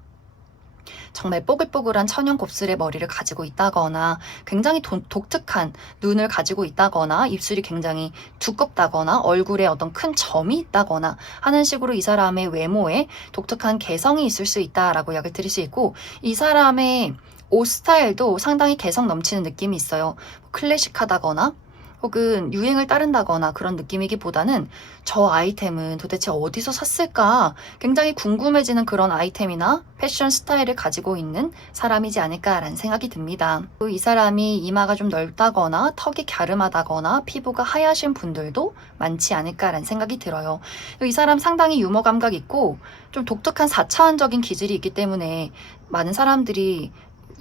정말 뽀글뽀글한 천연 곱슬의 머리를 가지고 있다거나 굉장히 독특한 눈을 가지고 있다거나 입술이 굉장히 두껍다거나 얼굴에 어떤 큰 점이 있다거나 하는 식으로 이 사람의 외모에 독특한 개성이 있을 수 있다라고 이야기를 드릴 수 있고 이 사람의 옷 스타일도 상당히 개성 넘치는 느낌이 있어요. 클래식하다거나 혹은 유행을 따른다거나 그런 느낌이기보다는 저 아이템은 도대체 어디서 샀을까 굉장히 궁금해지는 그런 아이템이나 패션 스타일을 가지고 있는 사람이지 않을까라는 생각이 듭니다. 또 이 사람이 이마가 좀 넓다거나 턱이 갸름하다거나 피부가 하얗신 분들도 많지 않을까라는 생각이 들어요. 또 이 사람 상당히 유머 감각 있고 좀 독특한 4차원적인 기질이 있기 때문에 많은 사람들이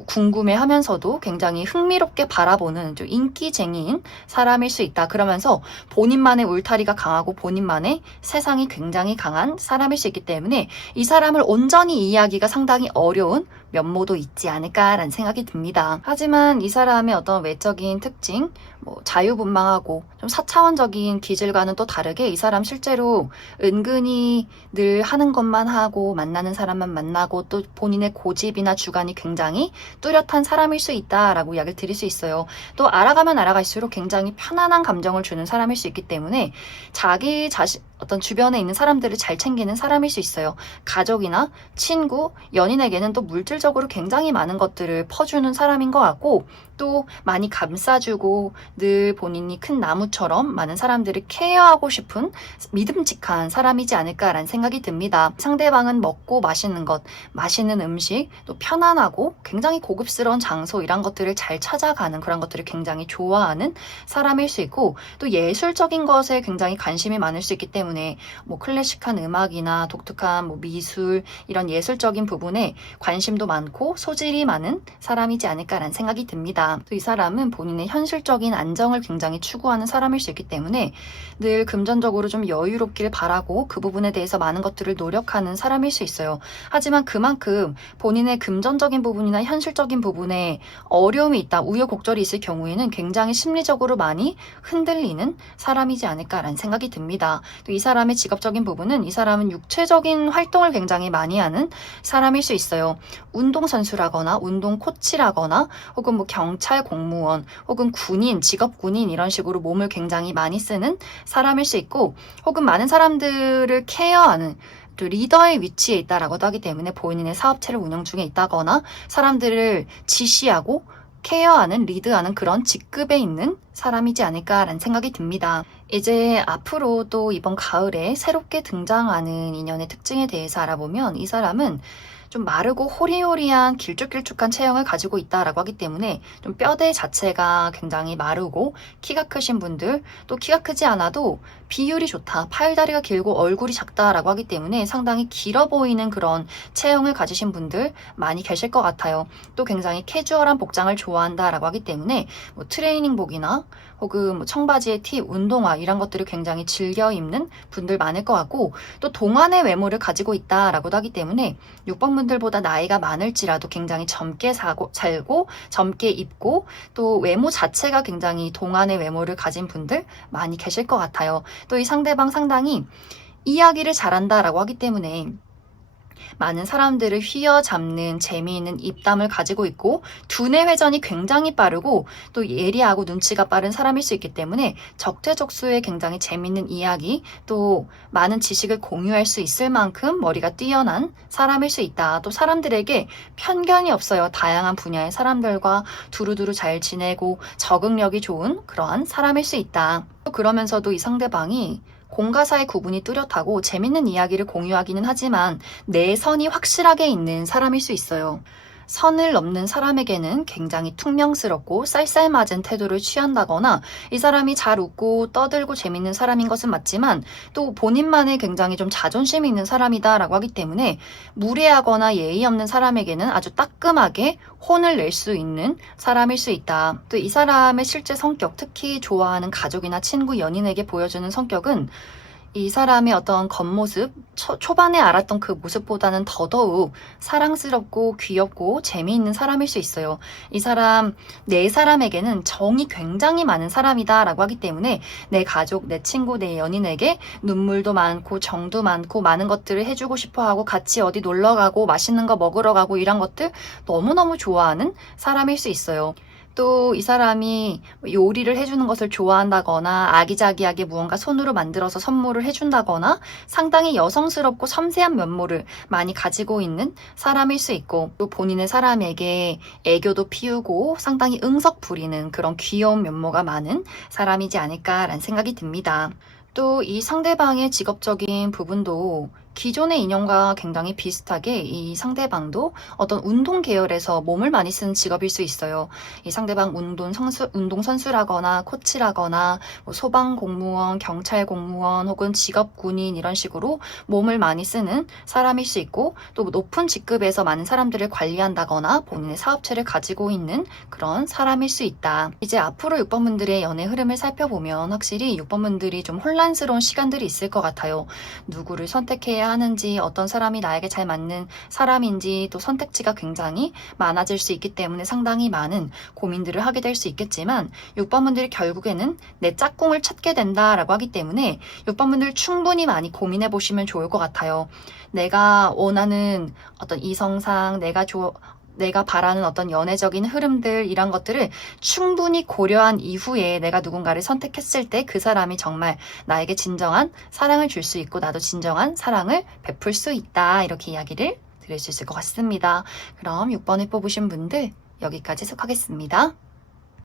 궁금해하면서도 굉장히 흥미롭게 바라보는 좀 인기쟁이인 사람일 수 있다. 그러면서 본인만의 울타리가 강하고 본인만의 세상이 굉장히 강한 사람일 수 있기 때문에 이 사람을 온전히 이해하기가 상당히 어려운 면모도 있지 않을까라는 생각이 듭니다. 하지만 이 사람의 어떤 외적인 특징, 자유분방하고 좀 4차원적인 기질과는 또 다르게 이 사람 실제로 은근히 늘 하는 것만 하고 만나는 사람만 만나고 또 본인의 고집이나 주관이 굉장히 뚜렷한 사람일 수 있다라고 이야기를 드릴 수 있어요. 또 알아가면 알아갈수록 굉장히 편안한 감정을 주는 사람일 수 있기 때문에 자기 자신 어떤 주변에 있는 사람들을 잘 챙기는 사람일 수 있어요. 가족이나 친구, 연인에게는 또 물질적으로 굉장히 많은 것들을 퍼주는 사람인 것 같고 또 많이 감싸주고 늘 본인이 큰 나무처럼 많은 사람들을 케어하고 싶은 믿음직한 사람이지 않을까라는 생각이 듭니다. 상대방은 먹고 마시는 것, 맛있는 음식, 또 편안하고 굉장히 고급스러운 장소 이런 것들을 잘 찾아가는 그런 것들을 굉장히 좋아하는 사람일 수 있고 또 예술적인 것에 굉장히 관심이 많을 수 있기 때문에 클래식한 음악이나 독특한 미술 이런 예술적인 부분에 관심도 많고 소질이 많은 사람이지 않을까라는 생각이 듭니다. 있다. 또 이 사람은 본인의 현실적인 안정을 굉장히 추구하는 사람일 수 있기 때문에 늘 금전적으로 좀 여유롭길 바라고 그 부분에 대해서 많은 것들을 노력하는 사람일 수 있어요. 하지만 그만큼 본인의 금전적인 부분이나 현실적인 부분에 어려움이 있다, 우여곡절이 있을 경우에는 굉장히 심리적으로 많이 흔들리는 사람이지 않을까라는 생각이 듭니다. 또 이 사람의 직업적인 부분은 이 사람은 육체적인 활동을 굉장히 많이 하는 사람일 수 있어요. 운동선수라거나 운동 코치라거나 혹은 뭐 경찰 공무원 혹은 군인, 직업군인 이런 식으로 몸을 굉장히 많이 쓰는 사람일 수 있고, 혹은 많은 사람들을 케어하는 또 리더의 위치에 있다라고도 하기 때문에 본인의 사업체를 운영 중에 있다거나 사람들을 지시하고 케어하는, 리드하는 그런 직급에 있는 사람이지 않을까라는 생각이 듭니다. 이제 앞으로 또 이번 가을에 새롭게 등장하는 인연의 특징에 대해서 알아보면 이 사람은 좀 마르고 호리호리한 길쭉길쭉한 체형을 가지고 있다라고 하기 때문에 좀 뼈대 자체가 굉장히 마르고 키가 크신 분들, 또 키가 크지 않아도 비율이 좋다, 팔다리가 길고 얼굴이 작다라고 하기 때문에 상당히 길어 보이는 그런 체형을 가지신 분들 많이 계실 것 같아요. 또 굉장히 캐주얼한 복장을 좋아한다라고 하기 때문에 뭐 트레이닝복이나 혹은 뭐 청바지에 티, 운동화 이런 것들을 굉장히 즐겨 입는 분들 많을 것 같고, 또 동안의 외모를 가지고 있다라고도 하기 때문에 6번 분들보다 나이가 많을지라도 굉장히 젊게 살고 젊게 입고 또 외모 자체가 굉장히 동안의 외모를 가진 분들 많이 계실 것 같아요. 또 이 상대방 상당히 이야기를 잘한다라고 하기 때문에 많은 사람들을 휘어잡는 재미있는 입담을 가지고 있고 두뇌 회전이 굉장히 빠르고 또 예리하고 눈치가 빠른 사람일 수 있기 때문에 적재적소에 굉장히 재미있는 이야기, 또 많은 지식을 공유할 수 있을 만큼 머리가 뛰어난 사람일 수 있다. 또 사람들에게 편견이 없어요. 다양한 분야의 사람들과 두루두루 잘 지내고 적응력이 좋은 그러한 사람일 수 있다. 또 그러면서도 이 상대방이 공과 사의 구분이 뚜렷하고 재밌는 이야기를 공유하기는 하지만 내 선이 확실하게 있는 사람일 수 있어요. 선을 넘는 사람에게는 굉장히 퉁명스럽고 쌀쌀맞은 태도를 취한다거나 이 사람이 잘 웃고 떠들고 재밌는 사람인 것은 맞지만 또 본인만의 굉장히 좀 자존심이 있는 사람이다라고 하기 때문에 무례하거나 예의 없는 사람에게는 아주 따끔하게 혼을 낼 수 있는 사람일 수 있다. 또 이 사람의 실제 성격, 특히 좋아하는 가족이나 친구, 연인에게 보여주는 성격은 이 사람의 어떤 겉모습, 초반에 알았던 그 모습보다는 더더욱 사랑스럽고 귀엽고 재미있는 사람일 수 있어요. 이 사람, 내 사람에게는 정이 굉장히 많은 사람이다 라고 하기 때문에 내 가족, 내 친구, 내 연인에게 눈물도 많고 정도 많고 많은 것들을 해주고 싶어하고 같이 어디 놀러 가고 맛있는 거 먹으러 가고 이런 것들 너무너무 좋아하는 사람일 수 있어요. 또 이 사람이 요리를 해주는 것을 좋아한다거나 아기자기하게 무언가 손으로 만들어서 선물을 해준다거나 상당히 여성스럽고 섬세한 면모를 많이 가지고 있는 사람일 수 있고, 또 본인의 사람에게 애교도 피우고 상당히 응석 부리는 그런 귀여운 면모가 많은 사람이지 않을까라는 생각이 듭니다. 또 이 상대방의 직업적인 부분도 기존의 인연과 굉장히 비슷하게 이 상대방도 어떤 운동 계열에서 몸을 많이 쓰는 직업일 수 있어요. 이 상대방 운동선수라거나 코치라거나 뭐 소방공무원, 경찰공무원 혹은 직업군인 이런 식으로 몸을 많이 쓰는 사람일 수 있고, 또 높은 직급에서 많은 사람들을 관리한다거나 본인의 사업체를 가지고 있는 그런 사람일 수 있다. 이제 앞으로 6번 분들의 연애 흐름을 살펴보면 확실히 6번 분들이 좀 혼란스러운 시간들이 있을 것 같아요. 누구를 선택해야 하는지, 어떤 사람이 나에게 잘 맞는 사람인지, 또 선택지가 굉장히 많아질 수 있기 때문에 상당히 많은 고민들을 하게 될 수 있겠지만 6번 분들이 결국에는 내 짝꿍을 찾게 된다라고 하기 때문에 6번 분들 충분히 많이 고민해 보시면 좋을 것 같아요. 내가 원하는 어떤 이성상, 내가 바라는 어떤 연애적인 흐름들 이런 것들을 충분히 고려한 이후에 내가 누군가를 선택했을 때 그 사람이 정말 나에게 진정한 사랑을 줄 수 있고 나도 진정한 사랑을 베풀 수 있다, 이렇게 이야기를 드릴 수 있을 것 같습니다. 그럼 6번을 뽑으신 분들 여기까지 해석하겠습니다.